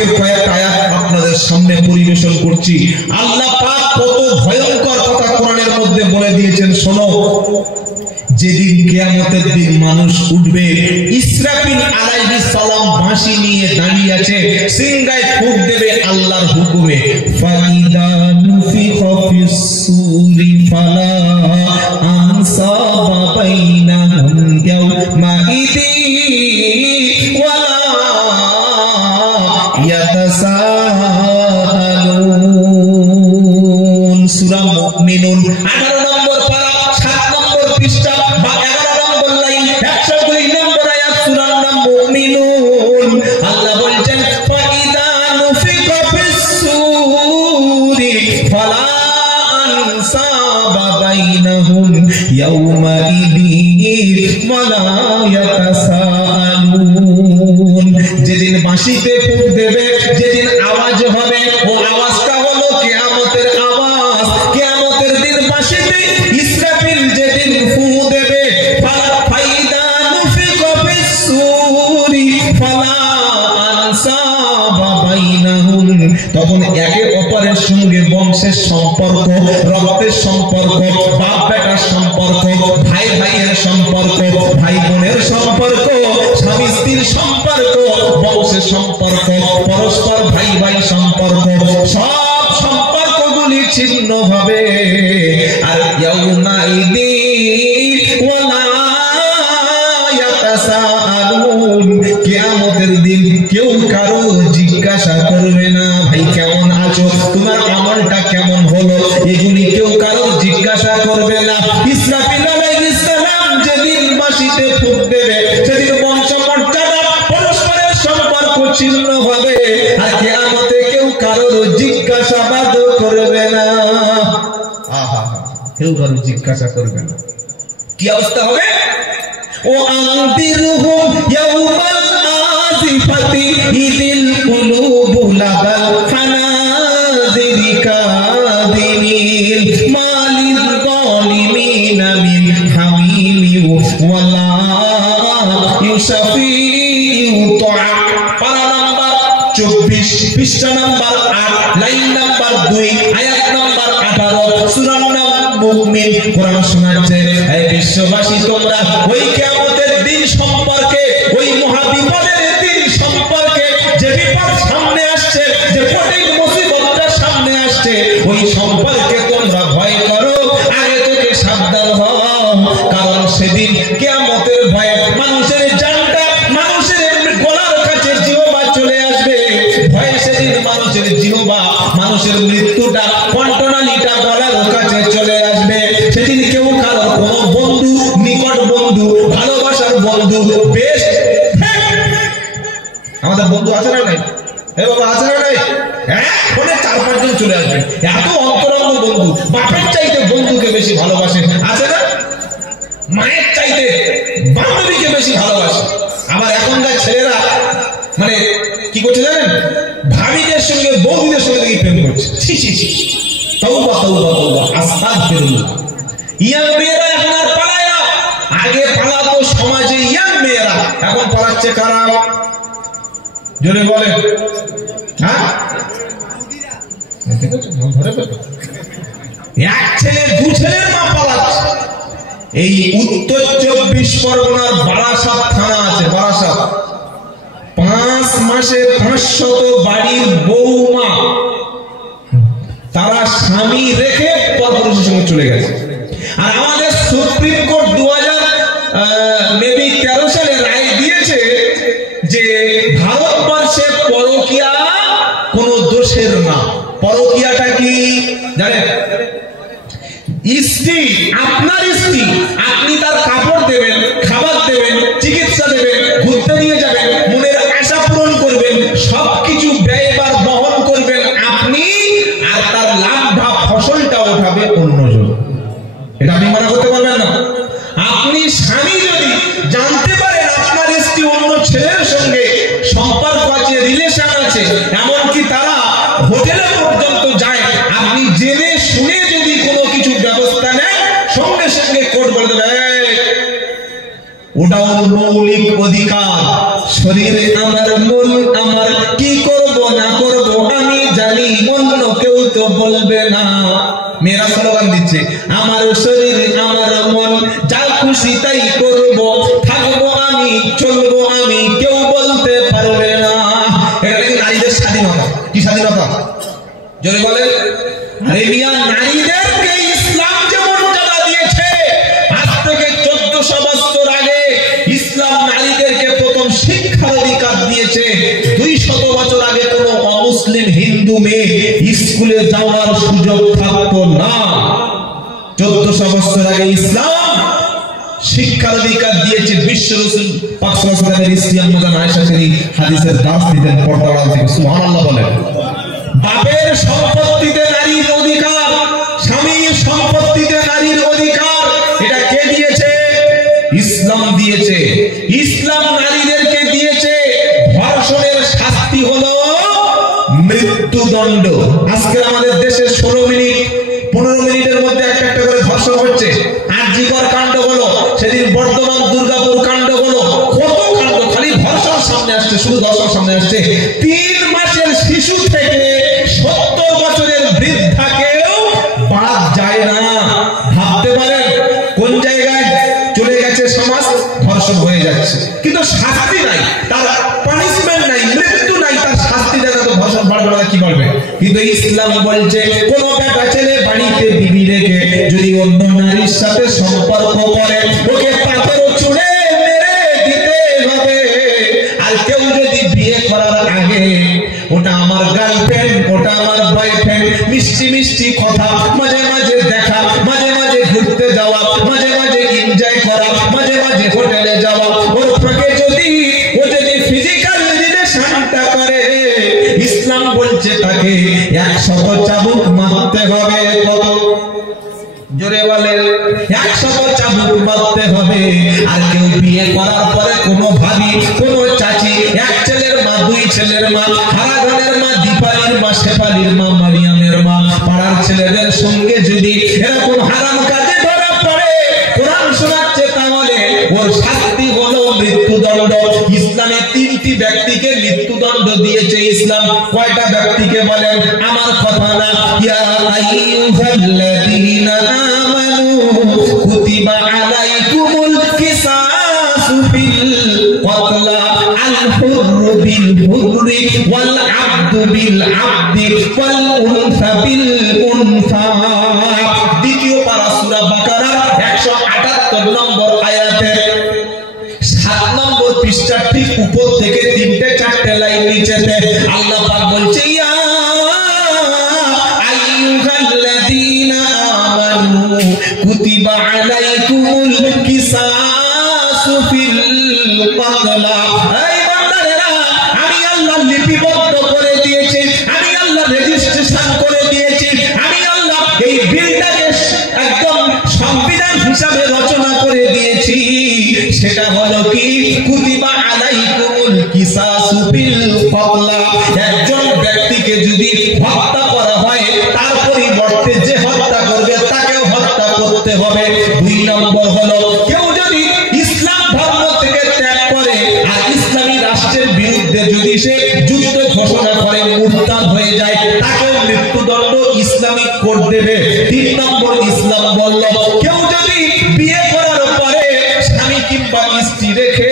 আজকের কয়েকটা আয়াত আপনাদের সামনে পরিবেশন করছি। আল্লাহ পাক কত ভয়ঙ্কর কথা কোরআনের মধ্যে বলে দিয়েছেন, শোনো। যেদিন কিয়ামতের দিন মানুষ উঠবে, ইসরাফিল আলাইহিস সালাম বাঁশি নিয়ে দাঁড়িয়ে আছে, সিংহায় ফুঁক দেবে আল্লাহর হুকুমে। ফাইদা নুফিখা ফিস সূরি ফালা আনসাবা বাইনাহুম ইয়াওমা ইদিন ওয়ালা ইয়াতাসাআলুন। সূরা মুমিনুন 18 নম্বর পারা 7 নম্বর পৃষ্ঠা বা 11 নম্বর লাইন 102 নম্বর আয়াত সূরার নাম মুমিনুন। আল্লাহ বলছেন ফাইদা নুফিখা ফিস সূরি ফালা আনসাবা বাইনাহুম ইয়াওমা ইদিন ওয়ালা ইয়াতাসাআলুন। যেদিন বাঁশিতে ফুঁক দেবে, যেদিন আওয়াজ হবে, ও আওয়াজটা হলো কিয়ামতের আওয়াজ। কিয়ামতের দিন বাঁশিতে ইসরাফিল যেদিন ফুঁক দেবে, ফাইদা নুফিখা ফিস সূরি ফালা আনসাবা বাইনাহুম, তখন একে অপরের সঙ্গে বংশের সম্পর্ক, রক্তের সম্পর্ক, বাপ বেটার সম্পর্ক, ভাই ভাইয়ের সম্পর্ক, ভাই বোনের সম্পর্ক, স্বামী স্ত্রীর সম্পর্ক, বংশের সম্পর্ক, পরস্পর ভাই ভাই সম্পর্ক, সব সম্পর্কগুলি ছিন্ন হবে। আর ইয়াউমা ইদিন ওয়ালা ইয়াতাসাআলুন, কিয়ামতের দিন কেউ কারো জিজ্ঞাসা করবে না, ভাই কেমন আছো, তোমার আমলটা কেমন হলো, এগুলি কেউ কারো জিজ্ঞাসা করবে না। ইসরাফিল আলাইহিস সালাম যেদিন বাঁশিতে ফুঁক দেবে, সেদিন বংশমর্যাদা, পরস্পরের সম্পর্ক ছিন্ন হবে। আর কিয়ামতে কেউ কারো জিজ্ঞাসাবাদ করবে না। আহা, কেউ কারো জিজ্ঞাসা করবে না। কি অবস্থা হবে? ও আনদিরহুম ইয়াউমাল আজিফাতি ইদিল কুলুবু লাদাল হানাজিরি কাদিমিন মালিল যালিমিনা মিন হামিমি ওয়ালা ইউশাফিউ তুআ। পারা নাম্বার 24, পৃষ্ঠা নাম্বার 8, লাইন নাম্বার 2, আয়াত নাম্বার 18, সূরা নাম মুমিন। কোরআন শোনাচ্ছে, হে বিশ্ববাসী, তোমরা ওই কিয়ামতের দিন সম্পর্কে, ওই মহাবিপদের দিন সম্পর্কে, যে বিপদ সামনে আসছে, যে কঠিন মুসিবতটা সামনে আসছে, ওই সম্পর্কে তোমরা ভয় করো, আগে থেকে সাবধান হও। কারণ সেদিন কিয়ামতের ভয়ে মানুষের জানটা, মানুষের গলার কাছে জিহ্বা চলে আসবে। ভয়ে সেদিন মানুষের জিহ্বা, মানুষের মৃত্যুটা, কণ্ঠনালীটা গলার কাছে চলে আসবে। সেদিন কেউ কারো কোনো বন্ধু, নিকট বন্ধু, ভালোবাসার বন্ধু, বেস্ট আমাদের বন্ধু আছে না নাই? হে বাবা, আছে না নাই? ফোনে 4-5 জন চলে আসবে, এত অন্তরঙ্গ বন্ধু। বাপের চাইতে বন্ধুকে বেশি ভালোবাসে, আছে না? মায়ের চাইতে বান্ধবীকে বেশি ভালোবাসে। আবার এখনকার ছেলেরা মানে কি করছে জানেন? ভাবিদের সঙ্গে, বৌদিদের সঙ্গে দেখি প্রেম করছে। ছি ছি ছি, তওবা তওবা তওবা, আস্তাগফিরুল্লাহ। ইয়াং মেয়েরা এখন আর পালায় না। আগে পালাতো সমাজে ইয়াং মেয়েরা, এখন পালাচ্ছে কারা? জোরে বলেন। হ্যাঁ, এক ছেলে 2 ছেলের মা পালাচ্ছে। এই উত্তর 24 পরগনার বারাসাত থানা আছে, বারাসাত। 5 মাসে 500 বাড়ির বৌমা তারা স্বামী রেখে পরপুরুষের সঙ্গে চলে গেছে। আর আমাদের সুপ্রিম কোর্ট 2013 সালে রায় দিয়েছে যে ভারতবর্ষে পরকীয়া কোনো দোষের না। পরকীয়াটা কি জানেন? স্ত্রী, আপনার স্ত্রী, আপনি তার কাপড় দেবেন, খাবার দেবেন, চিকিৎসা দেবেন, ঘুরতে নিয়ে যাবেন, মনের আশা পূরণ করবেন, সবকিছু ব্যয়ভার বহন করবেন আপনি, আর তার লাভ বা ফসলটা ওঠাবে অন্যজন। এটা আপনি মনে করতে পারবেন না। আপনি স্বামী যদি জানতে পারেন আপনার স্ত্রী অন্য ছেলের সঙ্গে সম্পর্ক আছে, রিলেশন আছে, এমনকি তারা হোটেলে পর্যন্ত যায়, আপনি জেনে শুনে যদি কোনো কিছু ব্যবস্থা নেন, সঙ্গে সঙ্গে কোর্ট বলে দেবে ওটা ওর মৌলিক অধিকার। শরীরে আমার, মন আমার, কি করব বলবে না। মেয়েরা স্লোগান দিচ্ছে, আমার শরীর আমার মন যা খুশি তাই করব, থাকবো আমি চলবো আমি, কেউ বলতে পারবে না। এটা কি নারীদের স্বাধীনতা? কি স্বাধীনতা জোরে বলেন? আরে মিয়া, নারীদেরকে ইসলাম যে মর্যাদা দিয়েছে, আজ থেকে 1400 বছর আগে ইসলাম নারীদেরকে প্রথম শিক্ষার অধিকার দিয়েছে। 200 বছর আগে কোনো অমুসলিম হিন্দু মেয়ে স্কুলে যাওয়ার সুযোগ থাকতো না। 1400 বছর আগে ইসলাম শিক্ষার অধিকার দিয়েছে। বিশ্ব রাসূল পাক সাল্লাল্লাহু আলাইহি ওয়াসাল্লামের স্ত্রী আম্মা আয়েশা সেই হাদিসের দাস দিতেন পর্দার আড়াল থেকে। সুবহানাল্লাহ বলেন। বাপের সম্পত্তিতে নারীর অধিকার, স্বামীর সম্পত্তিতে নারীর অধিকার, এটা কে দিয়েছে? ইসলাম দিয়েছে। ইসলাম নারীদেরকে দিয়েছে ধর্ষণের শাস্তি হলো মৃত্যুদণ্ড। আজকে আমাদের দেশে 16 মিনিট 15 মিনিটের মধ্যে একটা একটা করে ধর্ষণ হচ্ছে। আরজিকর কাণ্ড হলো, সেদিন বর্ধমান দুর্গাপুর কাণ্ড হলো, কত কাণ্ড, খালি ধর্ষণ সামনে আসছে, শুধু ধর্ষণ সামনে আসছে। 3 মাসের শিশু থেকে 70 বছরের বৃদ্ধাকেও বাদ যায় না। ভাবতে পারেন কোন জায়গায় চলে গেছে সমাজ? ধর্ষণ হয়ে যাচ্ছে, কিন্তু শাস্তি নাই, তার পানিশমেন্ট নাই, মৃত্যু নাই, তার শাস্তি দেয় না, তো ধর্ষণ বাড়বে না, কি বলবে? কিন্তু ইসলাম বলছে কোন বেটা ছেলে বাড়িতে বিবি রেখে যদি অন্য নারীর সাথে সম্পর্ক করে, ওকে পাথর ছুঁড়ে মেরে দিতে হবে। আর কেউ যদি বিয়ে করার আগে ওটা আমার গার্লফ্রেন্ড, ওটা আমার বয়ফ্রেন্ড, মিষ্টি মিষ্টি কথা, মাঝে মাঝে দেখা, মাঝে মাঝে ঘুরতে যাওয়া, মাঝে মাঝে এনজয় করা, মাঝে মাঝে হোটেলে যাওয়া, ওর ফাঁকে যদি ও যদি ফিজিক্যাল রিলেশনটা করে, ইসলাম বলছে তাকে 100 চাবুক মারতে হবে। কত জোরে বলে? 100 চাবুক মারতে হবে। আর কেউ বিয়ে করার পরে কোনো ভাবি, কোনো চাচি, এক ছেলের মা, 2 ছেলের মা, হারাধনের মা, দীপালির মা, শেফালির মা, মারিয়ামের মা, পাড়ার ছেলেদের সঙ্গে যদি এরকম হারাম কাজে ধরা পড়ে, কোরআন শোনাচ্ছে, তাহলে ওর শাস্তি হলো মৃত্যুদণ্ড। ইসলামে 3টি ব্যক্তিকে মৃত্যুদণ্ড দিয়েছে। ইসলাম কয়টা ব্যক্তিকে বলেন? আমার কথা না, ইয়া আইয়ুহাল্লাযীনা আমানু কুতিবা আলাইকুমুল কিসাসু ফিল কতলা, আল হুররু বিল হুররি ওয়াল আবদু বিল আবদি ওয়াল উনসা বিল উনসা। দ্বিতীয় পারা সূরা বাকারা 178 নম্বর আয়াতের 7 নম্বর পৃষ্ঠার ঠিক উপর থেকে 3-4 লাইন নিচেতে আল্লাহ পাক বলছে, ইয়া আইয়ুহাল্লাযীনা আমানু কুতিবা আলাইকুমুল কিসাসু ফিল কতলা। এই বান্দারা, আমি আল্লাহ লিপিবদ্ধ করে দিয়েছি, আমি আল্লাহ রেজিস্ট্রেশন করে দিয়েছি, আমি আল্লাহ এই বিলটাকে একদম সংবিধান হিসাবে রচনা করে দিয়েছি। সেটা হলো কি? কুতিবা আলাইকুমুল কিসাসু ফিল কতলা। একজন ব্যক্তিকে যদি হত্যা করা হয়, তার পরিবর্তে যে হত্যা করবে তাকেও হত্যা করতে হবে। 2 নম্বর হলো, কেউ যদি ইসলাম ধর্ম থেকে ত্যাগ করে আর ইসলামী রাষ্ট্রের বিরুদ্ধে যদি সে যুদ্ধ ঘোষণা করে, মুরতাদ হয়ে যায়, তাকেও মৃত্যুদণ্ড ইসলামিক কোর্ট দেবে। 3 নম্বর ইসলাম বলল, কেউ যদি বিয়ে করার পরে স্বামী কিংবা স্ত্রী রেখে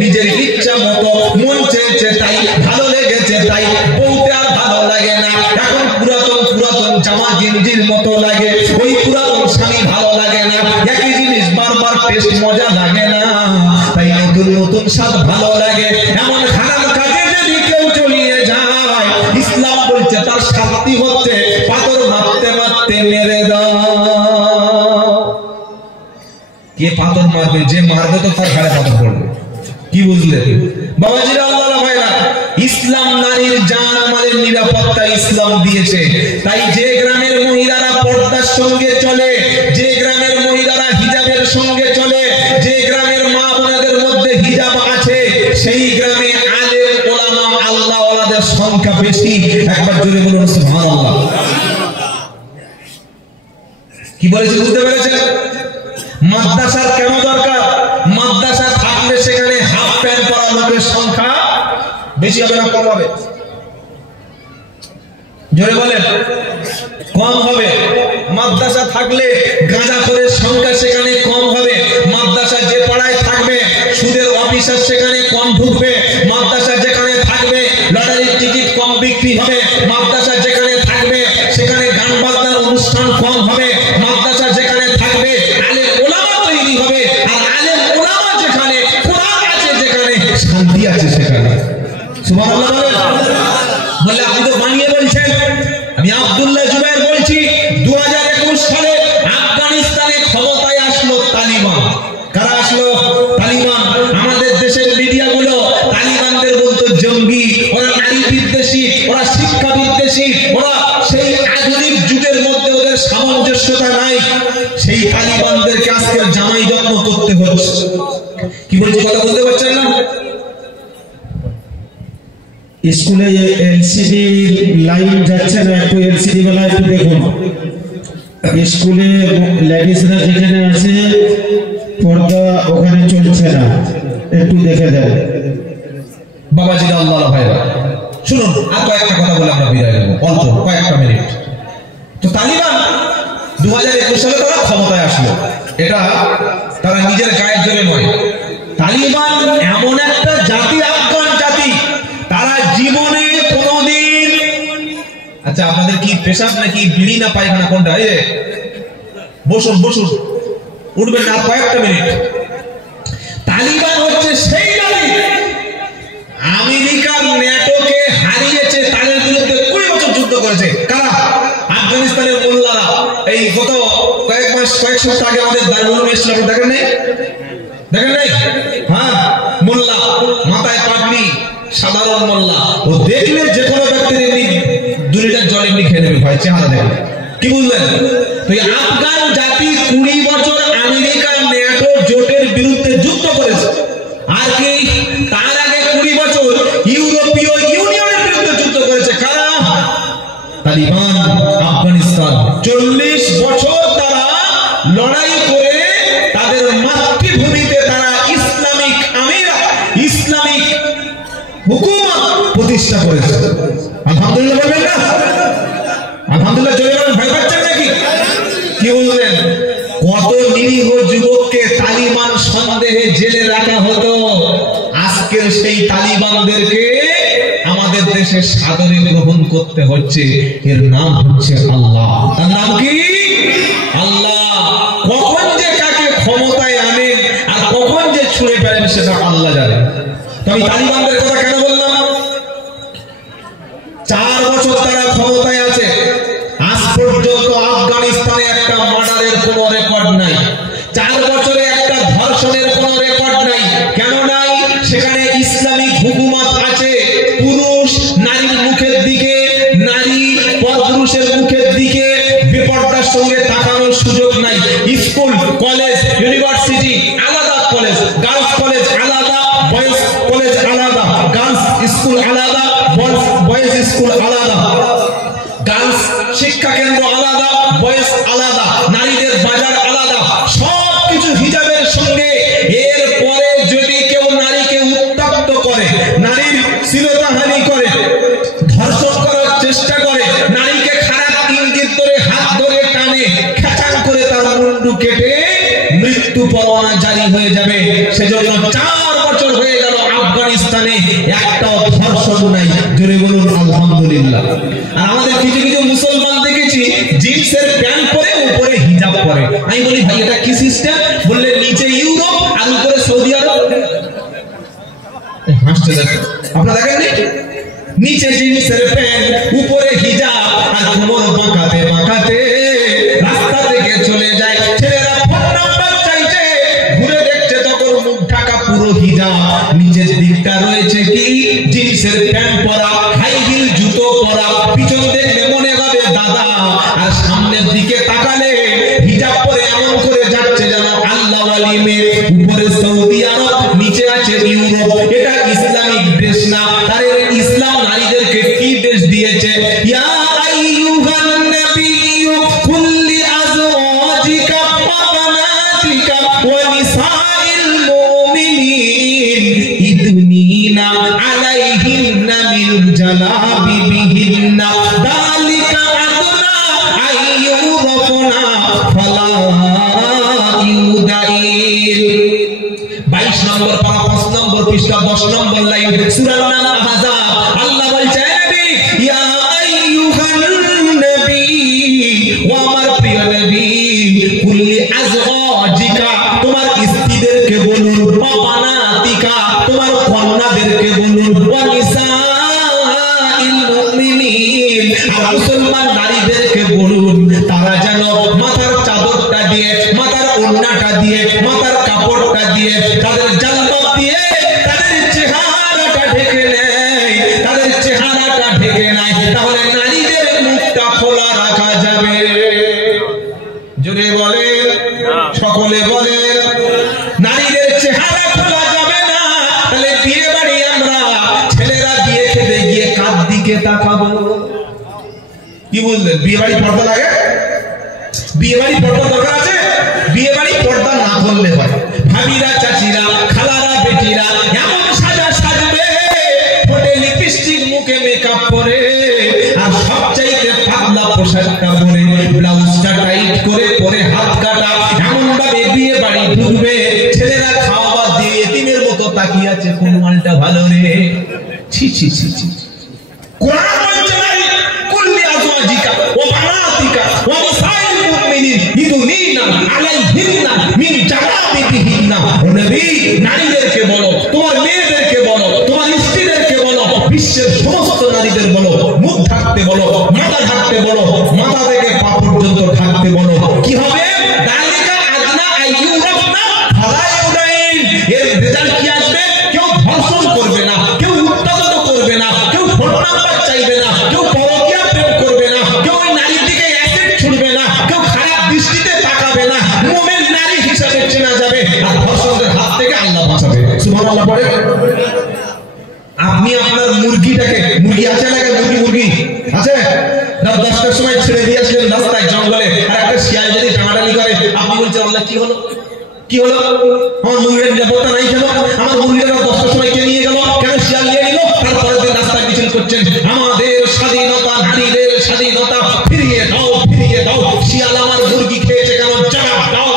নিজের ইচ্ছা মতো মন চেয়েছে তাই, ভালো লেগেছে তাই, বলতে আর ভালো লাগে না, এখন পুরাতন পুরাতন জামা গেঞ্জির মতো লাগে, ওই পুরাতন স্বামী ভালো লাগে না, একই জিনিস বারবার টেস্ট মজা লাগে না, তাই নতুন নতুন স্বাদ ভালো লাগে, এমন খারাপ কাজে যদি কেউ চলিয়ে যায়, ইসলাম বলছে তার শাস্তি হচ্ছে পাথর মারতে মারতে মেরে দাও। কে পাথর মারবে? যে মারবে তো তার ঘাড়ে পাথর পড়বে। কি বুঝলে বাবাজিরা, আল্লাহ ভাইরা? ইসলাম নারীর জান মালের নিরাপত্তা ইসলাম দিয়েছে। তাই যে গ্রামের মহিলারা পর্দার সঙ্গে চলে, যে গ্রামের মহিলারা হিজাবের সঙ্গে চলে, যে গ্রামের মা বোনদের মধ্যে হিজাব আছে, সেই গ্রামে আলেম ওলামা আল্লাহ ওয়ালাদের সংখ্যা বেশি। একবার জোরে বলুন সুবহানাল্লাহ। কি বলেছে বুঝতে পেরেছেন? মাদ্রাসার কেন দরকার? মাদ্রাসা থাকলে সেখানে হাফ প্যান্ট পরা লোকের সংখ্যা বেশি হবে না কম হবে? জোরে বলেন, কম হবে। মাদ্রাসা থাকলে গাঁজাখোরের সংখ্যা সেখানে কম হবে। মাদ্রাসা যে পাড়ায় থাকবে সুদের অফিসার সেখানে কম ঢুকবে। মাদ্রাসা যেখানে থাকবে লটারির টিকিট কম বিক্রি হবে। মাদ্রাসা যেখানে থাকবে সেখানে গান বাজনার অনুষ্ঠান কম হবে। মাদ্রাসা যেখানে থাকবে আলেম ওলামা তৈরি হবে। আর আলেম ওলামা যেখানে, কোরআন আছে যেখানে, শান্তি আছে সেখানে। সুবহানাল্লাহ বলেন। বলে আপনি তো বানিয়ে বলছেন। আমি আব্দুল্লাহ জুবায়ের বলছি, 2021 সালে আফগানিস্তানে ক্ষমতায় আসলো তালিবান। কারা আসলো? তালিবান। আমাদের দেশের মিডিয়াগুলো তালিবানদের বলতো জঙ্গি, ওরা নারী বিদ্বেষী, ওরা শিক্ষা বিদ্বেষী, ওরা সেই আধুনিক যুগের মধ্যে ওদের সামঞ্জস্যতা নাই। সেই তালিবানদেরকে আজকে জামাই যত্ন করতে হচ্ছে। কি বলছি কথা বলতে পারছেন না? স্কুলে এলসিডি লাইন যাচ্ছে না, একটু এলসিডি বেলা একটু দেখুন। স্কুলে লেডিসরা যেখানে আছে পর্দা ওখানে চলছে না, একটু দেখে দেন। বাবাজিরা, আল্লাহ ভাইরা শুনুন, আর কয়েকটা কথা বলে আমরা বিদায় নেব, অল্প কয়েকটা মিনিট। তো তালিবান 2021 সালে তারা ক্ষমতায় আসলো। এটা তারা নিজের গায়ের জোরে নয়। তালিবান এমন একটা জাতি, আফগান জাতি, তারা জীবনে কোনোদিন, আচ্ছা আপনাদের কি পেশাব নাকি বিড়ি না পায়খানা কোনটা? এই বসুন বসুন, উঠবেন না, কয়েকটা মিনিট। তালিবান হচ্ছে সেই জাতি আমেরিকার ন্যাটোকে হারিয়েছে, তাদের বিরুদ্ধে 20 বছর যুদ্ধ করেছে। কারা? আফগানিস্তানের মোল্লারা। এই গত কয়েক সপ্তাহ আগে আমাদের দারুল ইসলাম দেখেন নাই? দেখেন নাই? হ্যাঁ, মোল্লা, মাথায় পাগড়ি, সাধারণ মোল্লা। ও দেখলে যে কোনো ব্যক্তির এমনি 2 লিটার জল এমনি খেয়ে নেবে ভাই, চেহারা দেখলে। কি বুঝলেন? তো আফগান জাতি 20 বছর আমেরিকার ন্যাটো জোটের বিরুদ্ধে যুদ্ধ করেছে। আর কি তার আগে 20 বছর ইউরোপীয় ইউনিয়নের বিরুদ্ধে যুদ্ধ করেছে। কারা? তালিবান। আফগানিস্তান 40 বছর তারা লড়াই করে তাদের মাতৃভূমিতে তারা ইসলামিক আমিরা, ইসলামিক হুকুমত প্রতিষ্ঠা করেছে। আলহামদুলিল্লাহ বলবেন না? আলহামদুলিল্লাহ জোরে বলেন, ভয় পাচ্ছেন নাকি? কি বললেন? কত নিরীহ যুবককে তালিবান সন্দেহে জেলে রাখা হতো। আজকের সেই তালিবানদেরকে আমাদের দেশে সাদরে গ্রহণ করতে হচ্ছে। এর নাম হচ্ছে আল্লাহ। তার নাম কি? আল্লাহ। কখন যে কাকে ক্ষমতায় আনে আর কখন যে ছুঁড়ে ফেলেন সেটা আল্লাহ জানে। তো আমি তালিবানদের কথা কেন বললাম? 4 বছর তারা ক্ষমতায় আছে। আজ পর্যন্ত আফগানিস্তানে একটা মার্ডারের কোনো রেকর্ড নাই। 4 বছরে একটা ধর্ষণের কোনো রেকর্ড নাই। কেন নাই? সেখানে ইসলামিক হুকুমত আছে। পুরুষ নারীর মুখের দিকে, নারী পরপুরুষের মুখের দিকে বেপরদার সঙ্গে তাকানোর সুযোগ নাই। স্কুল, কলেজ, ইউনিভার্সিটি আলাদা, কলেজ, গার্লস কলেজ আলাদা, বয়েজ কলেজ আলাদা, গার্লস স্কুল আলাদা, বয়েজ স্কুল আলাদা, গার্লস শিক্ষা কেন্দ্র আলাদা, বয়েজ আলাদা, নারীদের বাজার আলাদা, সবকিছু হিজাবের সঙ্গে। এরপরে যদি কেউ নারীকে উত্তপ্ত করে, নারীর শ্লীলতাহানি করে, ধর্ষণ করার চেষ্টা করে, নারীকে খারাপ ইঙ্গিত করে হাত ধরে টানে খেচান করে তার মুন্ডু কেটে মৃত্যু পরোয়ানা জারি হয়ে যাবে। সেজন্য 4 বছর হয়ে গেল আফগানিস্তানে একটাও ধর্ষণ নাই। জোরে বলুন আলহামদুলিল্লাহ। আর আমাদের কিছু কিছু মুসলমান দেখেছি জিন্সের প্যান্ট পরে উপরে হিজাব পরে। আমি বলি ভাই এটা কি সিস্টেম? বললে নিচে ইউরোপ আর উপরে সৌদি আরব। হাসতে দেখেন, আপনারা দেখেননি? নিচে জিন্সের প্যান্ট, উপরে হিজাব, আর কোমর বাঁকাতে বাঁকাতে রাস্তা থেকে চলে যায়। ছেলেরা ফোন নাম্বার চাইছে, ঘুরে দেখছে তখন মুখ ঢাকা পুরো হিজাব। নিচের দিকটা রয়েছে কি জিন্সের প্যান্ট পরা, হাই হিল জুতো পরা। পিছন দেখলে মনে হবে দাদা, আর সামনের দিকে তাকালে হিজাব পরে এমন করে যাচ্ছে যেন আল্লাহ ওয়ালি মেয়ে। উপরে সৌদি আরব, নিচে আছে ইউরোপ। এটা ইসলামিক দেশ না। তার ইসলাম নারীদেরকে কি দেশ দিয়েছে? ইয়া আইয়ুহান নাবিয়্যু কুল্লি আজওয়াজিকা ওয়া বানাতিকা ওয়া নিসাইল মুমিনিন ইদনিনা আলাইহিন্না মিন জালাবিবিহিন্না 10 নম্বর লাইন সূরার নাম আহজাব। আল্লাহ বলছে নবী ইয়া আইয়ুহান নবী, ও আমার প্রিয় নবী, কুল্লি আজওয়াজিকা, তোমার স্ত্রীদেরকে বলুন, বানাতিকা, তোমার কন্যাদেরকে বলুন, ওয়া নিসাইল মুমিনিন, আর মুসলমান নারীদেরকে বলুন তারা যেন মাথার চাদরটা দিয়ে, মাথার ওড়নাটা দিয়ে, মাথার কাপড়টা দিয়ে, তাদের জালবাব দিয়ে তাদের চেহারাটা ঢেকে নেয়, তাদের চেহারাটা ঢেকে নেয়, তাহলে নারীদের মুখটা খোলা রাখা যাবে। জোরে বলেন, সকলে বলেন, নারীদের চেহারা খোলা যাবে না। তাহলে বিয়ে বাড়ি আমরা ছেলেরা বিয়ে খেতে গিয়ে কার দিকে তাকাবো? কি বললেন? বিয়ে বাড়ি পর্দা লাগে? বিয়ে বাড়ি পর্দা দরকার আছে? বিয়ে বাড়ি পর্দা না করলে হয়। ভাবিরা, চাচিরা, খালারা, বেটিরা এমন সাজা সাজবে, ঠোঁটে লিপস্টিক, মুখে মেকআপ করে, আর সবচাইতে পাতলা পোশাকটা পরে, ব্লাউজটা টাইট করে পরে, হাত কাটা, এমন ভাবে বিয়ে বাড়ি ঢুকবে, ছেলেরা খাওয়া দিয়ে এতিমের মতো তাকিয়ে আছে, কোন মালটা ভালো রে। ছি ছি ছি ছি। কোরআন বলছে নাই কুল্লি আজওয়াজিকা ওয়া বানাতিকা ওয়া নিসাইল মুমিনিন ইদুনিনা আলাইহিন্না মিন জালাবিবিহিন্না। ও নবী, নারীদেরকে বলো, তোমার মেয়েদেরকে বলো, তোমার স্ত্রীদেরকে বলো, বিশ্বের সমস্ত নারীদের বলো, মুখ ঢাকতে বলো, মাথা ঢাকতে বলো, মাথা থেকে পা পর্যন্ত ঢাকতে বলো। কি হবে? দালিকা আদনা আইয়ুরাফনা ফালা ইউদাইন। এর রেজাল্ট কি আসবে? কেউ ধর্ষণ করবে না, কেউ উত্তেজিত করবে না, কেউ ফোন নাম্বার চাইবে না, কেউ পরকীয়া প্রেম করবে না, কেউ ওই নারীর দিকে অ্যাসিড ছুড়বে না, কেউ খারাপ দৃষ্টিতে তাকাবে না, মুমিন নারী হিসেবে চেনা যাবে, আর ধর্ষকদের হাত থেকে আল্লাহ বাঁচাবে। সুবহানাল্লাহ পড়ে। আপনি আপনার মুরগিটাকে, মুরগি আছে না? মুরগি আছে? রাত 10টার সময় ছেড়ে দিয়ে আসলেন রাস্তায় জঙ্গলে, আর একটা শিয়াল যদি টানাটানি করে, আপনি বলছেন আল্লাহ কি হলো? কি হলো? আমার মুরগির নিরাপত্তা নাই কেন? আমার মুরগিটা 10টার সময় কে নিয়ে গেল? কেন শিয়াল নিয়ে নিল? তারপরের দিন রাস্তায় মিছিল করছেন, আমাদের স্বাধীনতা, নারীদের স্বাধীনতা ফিরিয়ে দাও, ফিরিয়ে দাও। শিয়াল আমার মুরগি খেয়েছে কেন? জবাব দাও।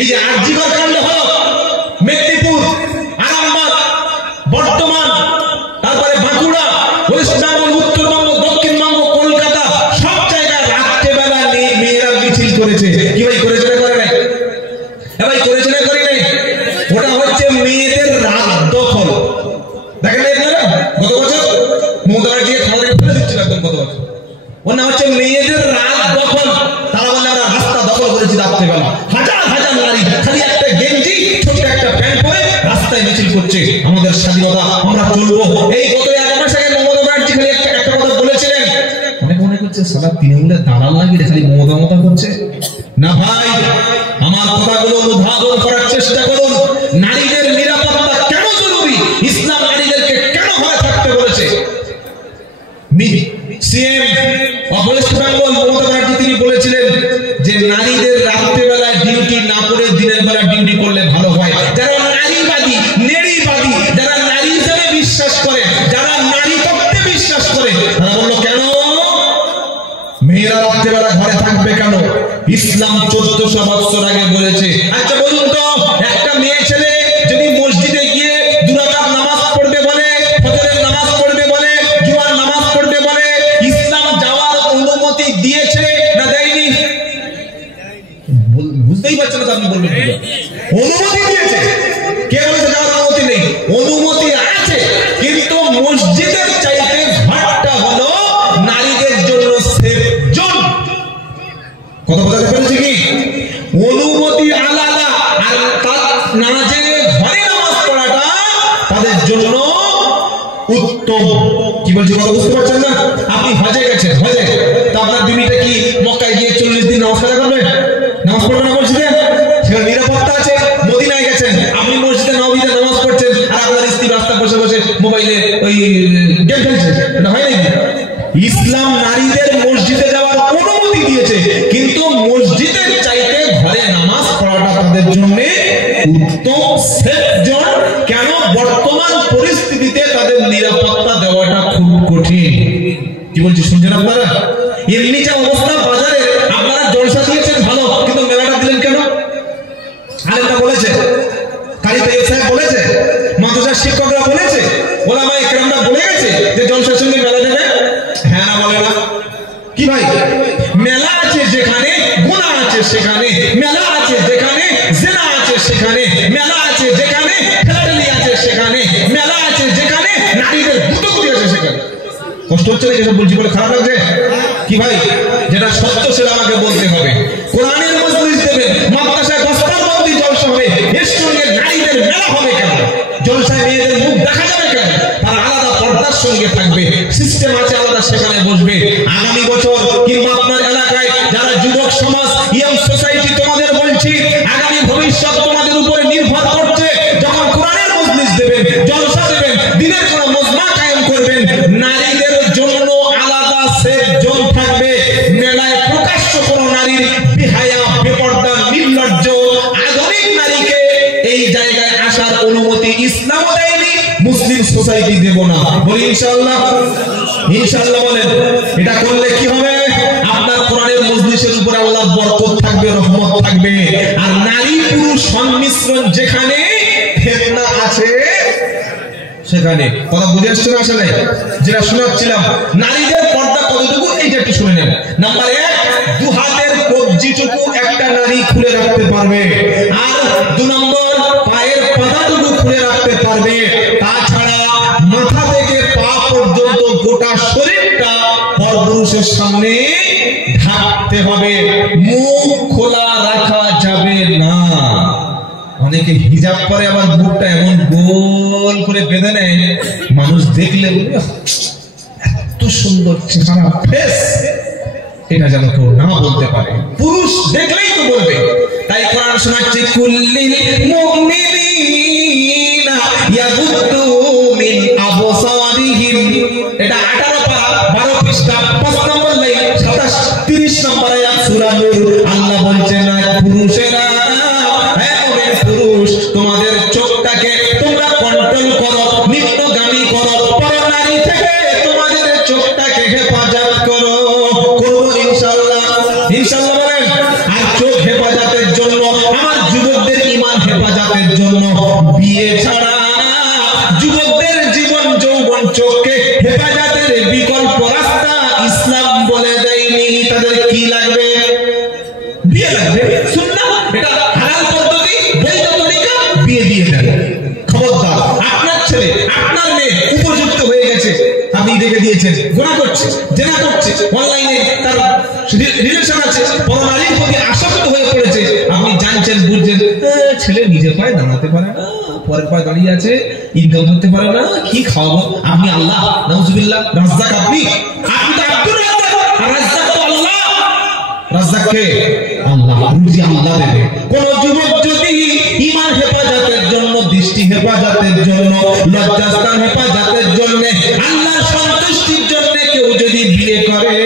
এই যে আরজিকর কাণ্ড হলো, মেদিনীপুর, আরামবাগ, বর্ধমান, তারপরে বাঁকুড়া, ওয়েস্ট বেঙ্গল, উত্তরবঙ্গ, দক্ষিণবঙ্গ, কলকাতা, সব জায়গায় রাত্রেবেলা মেয়েরা মিছিল করেছে। কি ভাই করেছে না করে নাই? ভাই করেছে না করে নাই? ওটা হচ্ছে মেয়েদের রাত দখল। দেখেন আপনারা গত বছর মমতা ব্যানার্জি খবরে ফেলে দিচ্ছিল একদম গত বছর। ওর নাম হচ্ছে মেয়েদের রাত দখল। তারা বলে আমরা রাস্তা দখল করেছি রাত্রেবেলা। হাজার হাজার নারী খালি একটা গেঞ্জি, ছোট্ট একটা প্যান্ট পরে রাস্তায় মিছিল করছে, আমাদের স্বাধীনতা, আমরা চলবো। এই গত 1 মাস আগে মমতা ব্যানার্জি খালি একটা কথা বলেছিলেন, অনেক মনে করছে সারা তৃণমূলের দালাল লাগিয়ে খালি মমতা করছে না। ভাই, আমার কথাগুলো অনুধাবন করার চেষ্টা করুন। নারীদের নিরাপত্তা কেন জরুরি? ইসলাম নারীদেরকে কেন ঘরে থাকতে বলেছে? CM of West Bengal Mamata Banerjee তিনি বলেছিলেন যে নারীদের রাত্রেবেলায় ডিউটি না করে দিনের বেলা ডিউটি করলে ভালো হয়। যারা নারীবাদী, নেড়িবাদী, যারা নারী হিসেবে বিশ্বাস করে, যারা নারী তত্ত্বে বিশ্বাস করে, তারা বললো কেন মেয়েরা রাত্রেবেলা ঘরে থাকবে কেন? ইসলাম 1400 বছর আগে বলেছে। আচ্ছা বলুন তো, একটা মেয়ে ছেলে যদি মসজিদে গিয়ে 2 রাকাত নামাজ পড়বে বলে, ফজরের নামাজ পড়বে বলে, জুমার নামাজ পড়বে বলে, ইসলাম যাওয়ার অনুমতি দিয়েছে না দেয়নি? বুঝতেই পারছেন না, আপনি বলবেন অনুমতি দিয়েছে। কে বলেছে যাওয়ার অনুমতি নেই? অনুমতি আছে, কিন্তু মসজিদের চাইতে ঘরটা হলো নারীদের জন্য সেফ জোন। কথা বলতে পেরেছি কি? অনুমতি আলাদা, আর না জেনে ঘরে নামাজ পড়াটা তাদের জন্য উত্তম। কি বলছি কথা বুঝতে পারছেন না? আপনি হজে গেছেন, হজে তা আপনার বিবিটা কি মক্কায় গিয়ে 40 দিন নামাজ পড়া করবে? নামাজ পড়বে না মসজিদে? সেখানে নিরাপত্তা আছে। মদিনায় গেছেন, আপনি মসজিদে নববীতে নামাজ পড়ছেন, আর আপনার স্ত্রী রাস্তা বসে বসে মোবাইলে ওই গেম খেলছে, এটা হয় নাকি? ইসলাম নারীদের মসজিদে যাওয়ার অনুমতি দিয়েছে, কিন্তু মসজিদের চাইতে ঘরে নামাজ পড়াটা তাদের জন্য উত্তম সেফ জোন। কেন? বর্তমান পরিস্থিতিতে তাদের নিরাপত্তা দেওয়াটা খুব কঠিন। কি বলছি শুনছেন আপনারা? এমনি যা অবস্থা বাজারে, আপনারা জলসা দিয়েছেন ভালো, কিন্তু মেলাটা দিলেন কেন? আলেমরা বলেছে, কারি সাহেব বলেছে, মাদ্রাসার কষ্ট হচ্ছে না যেসব বলছি বলে খারাপ লাগছে কি ভাই? যেটা সত্য সেটা আমাকে বলতে হবে। কোরআনের মজলিস দেবেন, মাদ্রাসায় বস্তাবন্দি জলসা হবে, এর সঙ্গে নারীদের মেলা হবে কেন? জলসায় মেয়েদের মুখ দেখা যাবে কেন? তারা আলাদা পর্দার সঙ্গে থাকবে, সিস্টেম আছে আলাদা, সেখানে বসবে। আগামী বছর কিংবা আপনার এলাকায় যারা যুবক সমাজ, ইয়ং সোসাইটি, তোমাদের বলছি আগামী ভবিষ্যৎ তোমাদের উপরে নির্ভর করছে। যখন কোরআনের মজলিস দেবেন, জলসা দেবেন, দিনের কোনো মজমা কায়েম করবেন, নারীদের জন্য আলাদা সেফ জোন থাকবে। মেলায় প্রকাশ্য কোনো নারীর বেহায়া, বেপর্দা, নির্লজ্জ, আধুনিক নারীকে এই জায়গায় আসার অনুমতি ইসলামও দেয়নি, মুসলিম সোসাইটি দেব না। বলি ইনশাআল্লাহ। ইনশাআল্লাহ বলেন। এটা করলে কি হবে? আপনার কোরআনের মজলিসের উপরে আল্লাহর বরকত থাকবে, রহমত থাকবে। আর নারী পুরুষ সংমিশ্রণ যেখানে ফেতনা আছে সেখানে, কথা বুঝে আসছে না? আসলে যেটা শোনাচ্ছিলাম, নারীদের পর্দা কতটুকু এইটা একটু শুনে নেন। নাম্বার 1, 2 হাতের কবজিটুকু একটা নারী খুলে রাখতে পারবে, আর 2 নম্বর পায়ের পাতাটুকু খুলে রাখতে পারবে। তাছাড়া মাথা থেকে পা পর্যন্ত গোটা শরীরটা পরপুরুষের সামনে ঢাকতে হবে, মুখ খোলা রাখা যাবে না। অনেকে হিজাব করে আবার মুখটা এমন গোল করে বেঁধে নেয়, মানুষ দেখলে এত সুন্দর চেহারা, ফেস, এটা যেন কেউ না বলতে পারে। পুরুষ দেখলেই তো বলবে। তাই কোরআন শোনাচ্ছে, কুল্লিল মুমিনিনা ইয়াগুদ্দু মিন আবসারিহিম। এটা 18 পারা 12 পৃষ্ঠা 5 নম্বর লাইন 27 30 নম্বর আয়াত সূরা নূর। আল্লাহ বলছেন, পুরুষেরা, পুরুষ তোমাদের চোখটাকে তোমরা কন্ট্রোল করো, নিম্নগামী করো, পরনারী থেকে তোমাদের চোখটাকে হেফাজত করো। করবো ইনশাআল্লাহ। ইনশাআল্লাহ বলেন। আর চোখ হেফাজতের জন্য, আমার যুবকদের ঈমান হেফাজতের জন্য বিয়ে ছাড়া যুবকদের জীবন যৌবন চোখকে হেফাজতের বিকল্প রাস্তা ইসলাম বলে দেয়নি। তাদের কি লাগবে? বিয়ে লাগবে। সুন্নাহ, এটা হালাল পদ্ধতি, বৈধ তরিকা, বিয়ে দিয়ে দেন। খবরদার, আপনার ছেলে, আপনার মেয়ে উপযুক্ত হয়ে গেছে, আপনি দেখে দিয়েছেন, গুনাহ করছে, জেনা করছে, অনলাইনে তার রিলেশন আছে, পরনারীর প্রতি আসক্ত হয়ে পড়েছে, আপনি জানছেন, বুঝছেন, ছেলে নিজের পায়ে দাঁড়াতে পারে না, পরের পায়ে দাঁড়িয়ে আছে, ইনকাম করতে পারে না, কি খাওয়াবো? আপনি আল্লাহ, নাউজুবিল্লাহ, রাজ্জাক। আপনি তো আব্দুর রাজ্জাক, আর রাজ্জাক তো আল্লাহ। রাজ্জাককে আল্লাহ, রুজি আল্লাহ দেবে। কোন যুবক যদি ঈমান হেফাজতের জন্য, দৃষ্টি হেফাজতের জন্য, লজ্জাস্থান হেফাজতের জন্য, আল্লাহর সন্তুষ্টির জন্য কেউ যদি বিয়ে করে,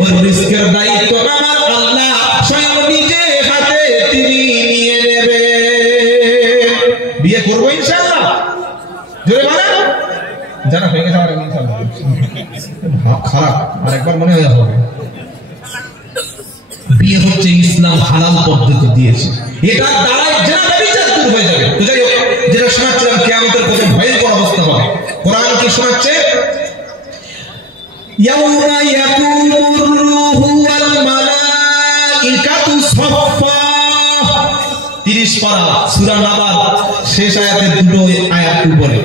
ওই রিস্কের দায়িত্ব আমার আল্লাহ স্বয়ং নিজে হাতে তিনি নিয়ে নেবে। বিয়ে করবো ইনশাআল্লাহ। জোরে বলেন। যারা হয়ে গেছে আর ইনশাআল্লাহ, ভাব খারাপ, আরেকবার মনে হয়ে হবে। বিয়ে হচ্ছে ইসলাম হালাল পদ্ধতি দিয়েছে, এটা দ্বারাই জেনা ব্যভিচার দূর হয়ে যাবে। তো যাই হোক, যেটা শোনাচ্ছিলাম কিয়ামতের কত ভয়ঙ্কর অবস্থা হবে। কোরআন কি শোনাচ্ছে? ইয়াউমা ইয়াকুমুর রূহু ওয়াল মালাইকাতু সাফফা। 30 পারা সূরা নাবাল শেষ আয়াতের 2 আয়াত উপরে।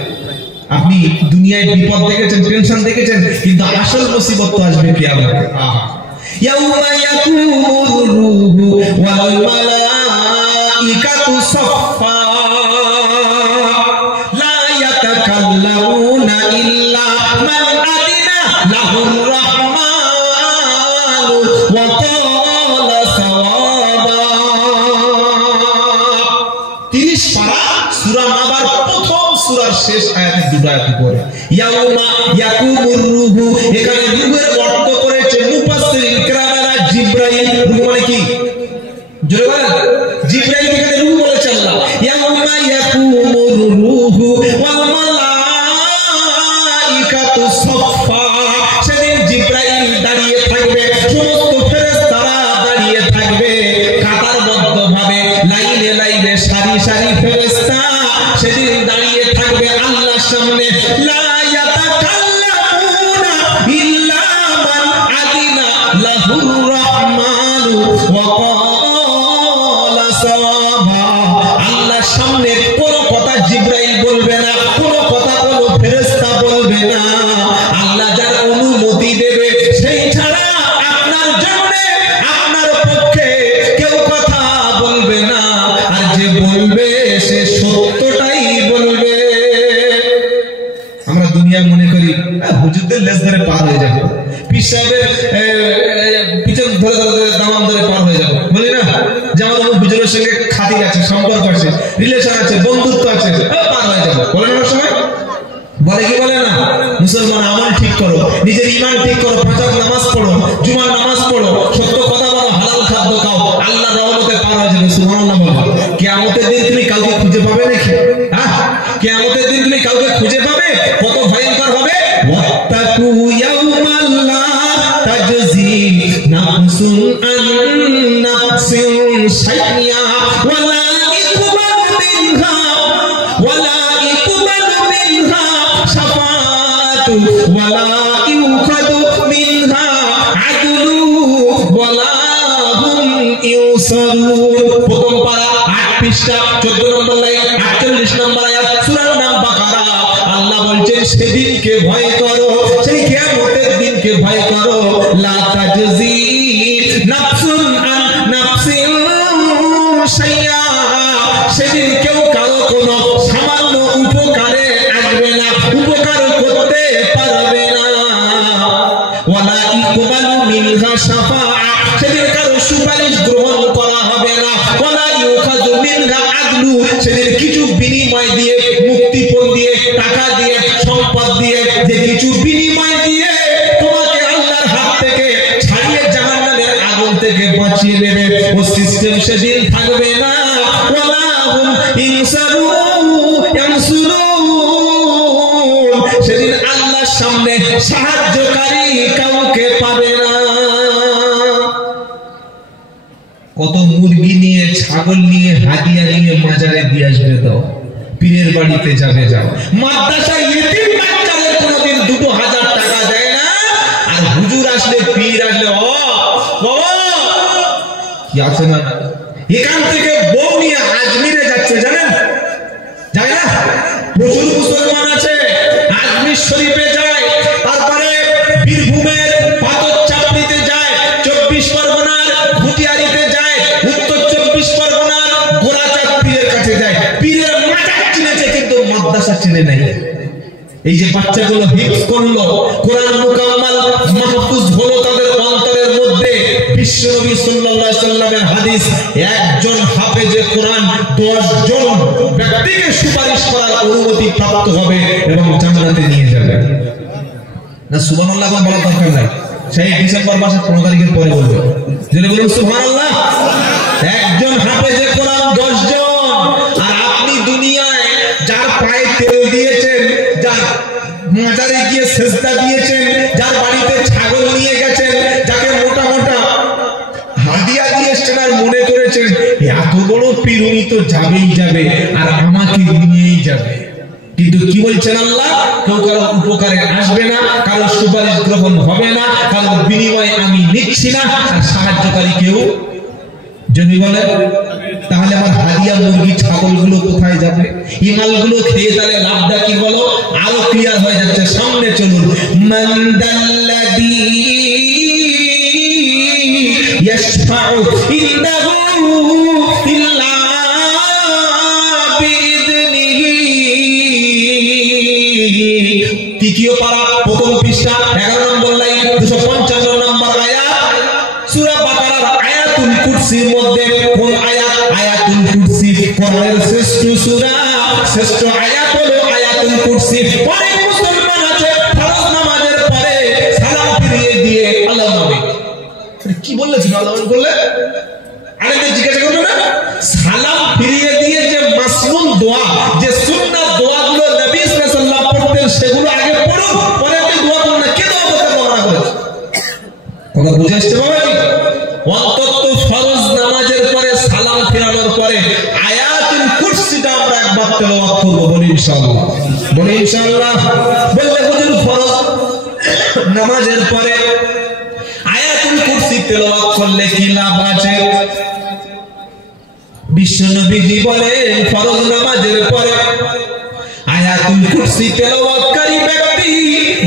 আপনি দুনিয়ায় বিপদ দেখেছেন, টেনশন দেখেছেন, কিন্তু আসল মুসিবত তো আসবে কিয়ামতে। ইয়াউমা ইয়াকুমুর রূহু ওয়াল মালাইকাতু সাফফা লা ইয়াতাকাল্লামুনা ইল্লা মান আদিনা লাহুর রাহমানু ওয়া ক্বালা সাওয়াবা। 30 পারা সূরা নাবার প্রথম সূরার শেষ আয়াতের 2 আয়াত পড়ে। ইয়াউমা ইয়াকুমুর রূহু, এখানে রূহের অর্থ করেছে মুফাসসিরিন কিরামেরা জিবরাইল। রূহ মানে কি? জোরে বলেন। জিবরাইল এখানে রূহ বলেছে আল্লাহ। ইয়াউমা ইয়াকুমুর রূহু ওয়াল মালাইকাতু সাফফা, সেদিন জিবরাইল দাঁড়িয়ে থাকবে, সমস্ত ফেরেশতারা দাঁড়িয়ে থাকবে কাতারবদ্ধভাবে, লাইনে লাইনে, সারি সারি ফেরেশতা সেদিন দাঁড়িয়ে থাকবে আল্লাহর সামনে। লা ইয়াতাকাল্লামুনা ইল্লা মান আদিনা লাহুর রাহমানু ওয়া ক্বালা সাওয়াবা। আল্লাহর সামনে কোনো কথা জিবরাইল বলবে না, কোনো কথা কোনো ফেরেশতা বলবে না। আল্লাহ যার অনুমতি লেজ ধরে পার হয়ে যাবে, পীর সাহেবের পিছন ধরে ধরে দামান ধরে পার হয়ে যাবে, বলি না? যেমন হুজুরের সঙ্গে খাতির আছে, সম্পর্ক আছে, রিলেশন আছে, বন্ধুত্ব আছে, পার হয়ে যাবে, বলে না সময়? বলে কি বলে না? মুসলমান আমল ঠিক করো, নিজের ঈমান ঠিক করো, পাঁচ ওয়াক্ত নামাজ পড়ো, জুমার নামাজ পড়ো, সত্য কথা বলো, হালাল খাদ্য খাও, আল্লাহর রহমতে পার হয়ে যাবে। সুবহানাল্লাহ বলো। কিয়ামতের দিন তুমি কাউকে খুঁজে পাবে নাকি? হ্যাঁ, কিয়ামতের দিন তুমি কাউকে খুঁজে পাবে? কত ভয়ঙ্কর হবে। ওয়াত্তাকু ইয়াওমান লা তাজজি নাফসুন আন নাফসিন শাইয়া ওয়ালা ইকবালু মিনহা ওয়ালা ইকবালু মিনহা শাফাআতু ওয়ালা ইউখাযু মিনহা আদলু ওয়ালা হুম ইউসারুন। প্রথম পারা 8 পৃষ্ঠা 14 নম্বর লাইন 48 নম্বর আয়াত, সূরার নাম বাকারা। আল্লাহ বলছেন সেদিনকে ভয় করো, সেই কিয়ামতের দিনকে ভয় করো। লা তাজজি নাফসুন আন নাফসিন শাইয়া, সেদিন কেউ কারো কোনো সামান্য উপকারে আসবে না, উপকার করতে পারবে না। ওয়ালা ইকবালু মিনহা শাফাআ, সেদিন কারো সুপারিশ গ্রহণ করা হবে না। ওয়ালা ইউখাযু মিনহা আদলু, সেদিন কিছু বিনিময় দিয়ে, মুক্তিপণ দিয়ে, টাকা দিয়ে, সম্পদ দিয়ে, যে কিছু বিনিময় দিয়ে তোমাকে আল্লাহর হাত থেকে ছাড়িয়ে জাহান্নামের আগুন থেকে বাঁচিয়ে দেবে, ও সিস্টেম সেদিন থাকবে না। ওয়ালা হুম ইনসারুন, সেদিন আল্লাহর সামনে সাহায্যকারী কাউকে পাবে না। কত মুরগি নিয়ে, ছাগল নিয়ে, হাদিয়া নিয়ে মাজারে দিয়ে আসবে, দাও পীরের বাড়িতে যাবে, যাও। মাদ্রাসায় ইতিম বাচ্চাদের কোনোদিন 2000 টাকা দেয় না, আর হুজুর আসলে, পীর আসলে কি আছে না। এখান থেকে বউ নিয়ে আজমিরে যাচ্ছে, জানেন? যায় না? প্রচুর মুসলমান আছে, আজমির শরীফে যায়, তারপরে বীরভূমের পাথর চাপড়িতে যায়, 24 পরগনার ভুটিয়ারিতে যায়, উত্তর 24 পরগনার গোরাচাঁদ পীরের কাছে যায়। পীরের মাজার চিনেছে কিন্তু মাদ্রাসা চিনে নাই। এই যে বাচ্চাগুলো হিফজ করলো, কোরআন মুকাম্মাল মাহফুজ হলো তাদের অন্তরের মধ্যে, বিশ্বনবী সাল্লাল্লাহু আলাইহি সাল্লামের হাদিস, একজন হাফেজে কোরআন 10 জন ব্যক্তিকে সুপারিশ করার অনুমতি প্রাপ্ত হবে এবং জান্নাতে নিয়ে যাবে। না সুবহানাল্লাহ বলার দরকার নাই, সেই ডিসেম্বর মাসের 15 তারিখের পরে বলবে। যদি বলুন সুবহানাল্লাহ। একজন হাফেজে কোরআন 10 জন। আর আপনি দুনিয়ায় যার পায়ে তেল দিয়েছেন, যার মাজারে গিয়ে সেজদা দিয়েছেন, যার বাড়িতে ছাগল নিয়ে গেছেন, যাকে মোটা মোটা হাদিয়া দিয়ে এসেছেন আর মনে করেছেন এত বড় পীর উনি তো যাবেই যাবে আর আমাকে নিয়েই যাবে, কিন্তু কি বলছেন আল্লাহ? কেউ কারো উপকারে আসবে না, কারো সুপারিশ গ্রহণ হবে না, কারো বিনিময়ে আমি নিচ্ছি না, আর সাহায্যকারী কেউ যদি বলে, তাহলে আমার হাদিয়া মুরগি ছাগলগুলো কোথায় যাবে? ইমালগুলো খেয়ে তাহলে লাভটা কি বলো? আরো ক্লিয়ার হয়ে যাচ্ছে, সামনে চলুন। মান দাল্লাযী ইয়াশফাউ ইনদাহু ইল্লা বিইذনিহি। তৃতীয় পারা প্রথম পৃষ্ঠা 11 নম্বর লাইন 255 নম্বর আয়াত, সূরা বাকারার আয়াতুল কুরসির মধ্যে কোন আয়াত? আয়াতুল কুরসি কোরআনের শ্রেষ্ঠ সূরা, শ্রেষ্ঠ আয়াত হলো আয়াতুল কুরসি। অনেক মুসলমান আছে ফরজ নামাজের পরে সালাম ফিরিয়ে দিয়ে আল্লাহ নবী, কি বললেন? আল্লাহ বললে আরেকটা জিজ্ঞাসা করবে না? সালাম ফিরিয়ে দিয়ে যে মাসনুন দোয়া, যে সুন্নাত দোয়াগুলো নবী সাল্লাল্লাহু আলাইহি ওয়াসাল্লাম পড়তেন, সেগুলো আগে পড়ুন, পরে আপনি দোয়া করুন না। কে দোয়া করতে বলা করেছে? কথা বুঝে আসছে বাবা? অন্তত ফরজ নামাজের পরে সালাম ফেরানোর পরে আয়াতুল কুরসিটা আমরা একবার তেলাওয়াত করব, বলি ইনশাআল্লাহ, বলি ইনশাআল্লাহ। বললে হুজুর ফরজ নামাজের পরে আয়াতুল কুরসি তেলাওয়াত করলে কি লাভ আছে? বিশ্বনবীজি বলেন ফরজ নামাজের পরে আয়াতুল কুরসি তেলাওয়াতকারী ব্যক্তি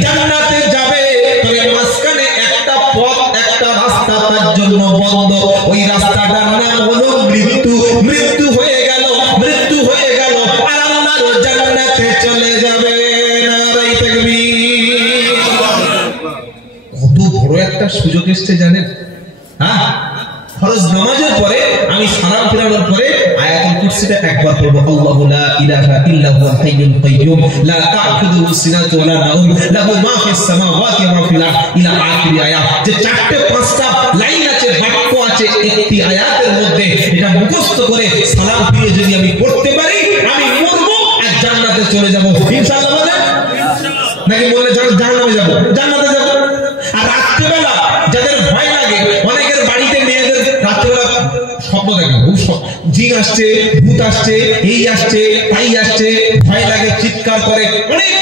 জান্নাতে যাবে, তবে মাঝখানে একটা পথ, একটা রাস্তা তার জন্য বন্ধ। ওই রাস্তাটার নাম হলো মৃত্যু। মৃত্যু হয়ে গেল, মৃত্যু হয়ে গেল, আর আল্লাহর জান্নাতে চলে যাবে। নারে তাকবীর। কত বড় একটা সুযোগ এসছে জানেন? হ্যাঁ, ফরজ নামাজের পরে আমি সালাম ফেরানোর পরে আয়াতুল কুরসিটা একবার পড়ব, আল্লাহু লা ইলাহা ইল্লা হুয়াল হাইয়ুল কাইয়্যুম লা তা'খুযুহু সিনাতুন ওয়া লা নাওম লাহু মা ফিস সামাওয়াতি ওয়া মা ফিল আরদ ইলা আখির আয়াত। যে চারটে পাঁচটা লাইন আছে, বাক্য আছে একটি আয়াতের মধ্যে, এটা মুখস্থ করে সালাম ফিরিয়ে যদি আমি পড়তে পারি, আমি মরব আর জান্নাতে চলে যাব ইনশাআল্লাহ। বলেন নাকি বললে জান্নাতে যাব? জান্নাতে যাব। আর রাত্রিবেলা যাদের ভয় লাগে, অনেকের বাড়িতে মেয়েদের রাত্রিবেলা স্বপ্ন দেখে, জিন আসছে, ভূত আসছে, এই আসছে, তাই আসছে, ভয় লাগে, চিৎকার করে, অনেক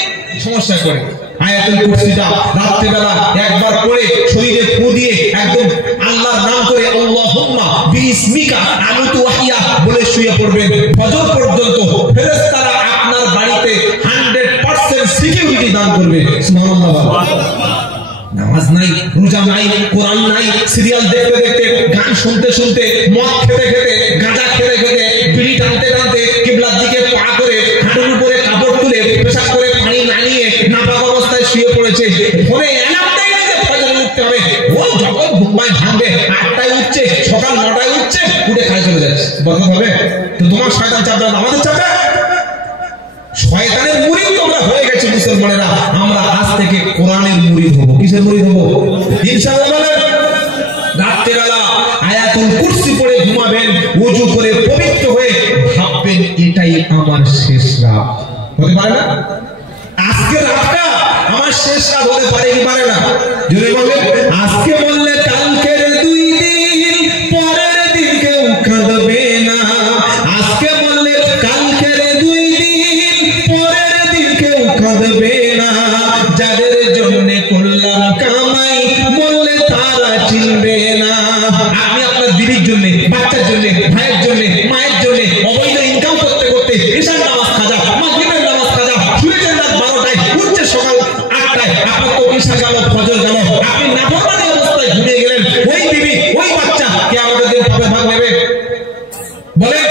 সমস্যা করে। আয়াতুল কুরসিটা রাত্রিবেলা একবার পড়ে শরীরে ফু দিয়ে একদম আল্লাহর নাম করে আল্লাহুম্মা বিইসমিকা আমুতু ওয়া আহইয়া বলে শুয়ে পড়বেন। ফজর পর্যন্ত ফেরেশতারা আপনার বাড়িতে 100% সিকিউরিটি দান করবে। সুবহানাল্লাহ। নামাজ নাই, রোজা নাই, কোরআন নাই, সিরিয়াল দেখতে দেখতে, গান শুনতে শুনতে, মদ খেতে খেতে, গাঁজা খেতে খেতে, বিড়ি টানতে টানতে, কিবলার দিকে পা করে, হাঁটুর উপরে কাপড় তুলে, পেশাব করে পানি না নিয়ে নাপাক অবস্থায় শুয়ে পড়েছে। ফোনে অ্যালার্মটাই নেই যে ফজরে উঠতে হবে। ও যখন ঘুমায় ভাঙবে, 8টায় উঠছে, সকাল 9টায় উঠছে, উঠে খাই চলে যাচ্ছে। বরকত হবে? তো তোমার শয়তান চাপবে, আমাদের চাপবে। শয়তানের মুরিদ তোমরা হয়ে গেছে মুসলমানেরা, আমরা আজ থেকে কোরআনের মুরিদ হব। কিসের মুরিদ হব? ইনশাআল্লাহ। বলেন রাত্রিবেলা আয়াতুল কুরসি পড়ে ঘুমাবেন, ওযু করে পবিত্র হয়ে ভাববেন এটাই আমার শেষ রাত। হতে পারে না? আজকে রাতটা আমার শেষ রাত হতে পারে কি পারে না? যদি বলেন আজকে বললে কালকের 2 দিন, পরের দিন কেউ কাঁদবে না। আজকে বললে কালকের 2 দিন, পরের দিন কেউ কাঁদবে না। যাদের জন্য করলাম কামাই, বললে তারা চিনবে না। আপনি আপনার বিবির জন্য, বাচ্চার জন্য, ভাইয়ের জন্য, মায়ের জন্য অবৈধ ইনকাম করতে করতে ঈশার নামাজ কাজা, মাগরিবের নামাজ কাজা, শুয়েছেন রাত 12টায়, উঠছে সকাল 8টায়, আপনার তো ঈশা গেল, ফজর গেল, আপনি নাফরমানি অবস্থায় ঘুমিয়ে গেলেন। ওই বিবি, ওই বাচ্চা কে আমাদের দিন পাবে, ভাগ নেবে? বলেন।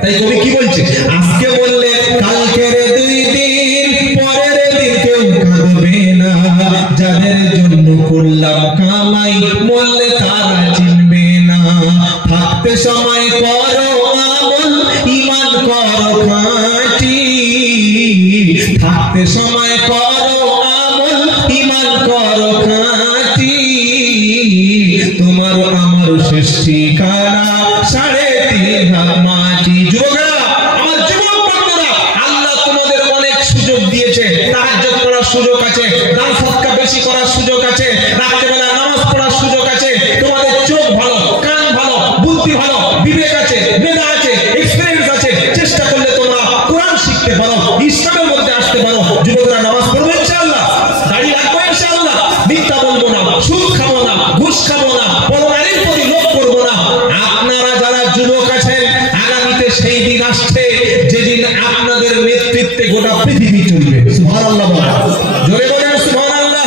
তাই কবি কি বলছে? আজকে বললে কালকের 2 দিন, পরের দিন কেউ কাঁদবে না। যাদের জন্য করলাম কামাই, বললে তারা চিনবে না। থাকতে সময় করো আমল, ঈমান করো খাঁটি। থাকতে সময় করো আমল, ঈমান করো খাঁটি। তোমার আমার শেষ ঠিকানা 3.5 হাত মাটি। যুবকেরা, আমার যুবক বন্ধুরা, আল্লাহ তোমাদের অনেক সুযোগ দিয়েছে। তাহাজ্জুদ পড়ার সুযোগ আছে, দান সদকা বেশি করার সুযোগ আছে, রাত্রিবেলা নামাজ পড়ার সুযোগ আছে। তোমাদের চোখ ভালো, কান ভালো, বুদ্ধি ভালো, বিবেক আছে, মেধা আছে, এক্সপেরিয়েন্স আছে। চেষ্টা করলে তোমরা কোরআন শিখতে পারো, ইসলামের মধ্যে আসতে পারো। যুবকরা নামাজ পড়বে ইনশাআল্লাহ, দাড়ি রাখবো ইনশাআল্লাহ, মিথ্যা বলবো না, সুদ খাবো না, ঘুষ খাবো না, পরনারীর প্রতি লোভ করবো না। আপনারা যারা যুবক আছেন, আগামীতে সেই দিন আসছে যেদিন আপনাদের নেতৃত্বে গোটা পৃথিবী চলবে। সুবহানাল্লাহ। জোরে বলেন সুবহানাল্লাহ।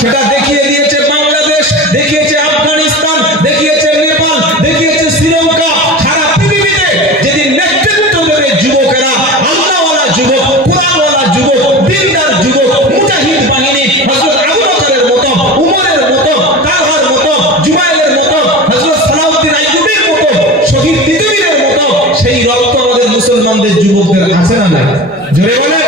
সেটা দেখিয়ে দিয়েছে বাংলাদেশ, দেখিয়েছে আফগানিস্তান, দেখিয়েছে নেপাল, দেখিয়েছে শ্রীলঙ্কা। সারা পৃথিবীতে যেদিন নেতৃত্ব দেবে যুবকেরা, আল্লাহওয়ালা যুবক, কোরআনওয়ালা যুবক, দিনদার যুবক, মুজাহিদ বাহিনী, হযরত আবু বকরের মতো, উমরের মতো, তালহার মতো, জুবাইরের মতো, হযরত সালাউদ্দিন আইয়ুবীর মতো, শহীদ তিতুমীরের মতো, সেই রক্ত আমাদের মুসলমানদের যুবকদের আছে না নাই? জোরে বলেন।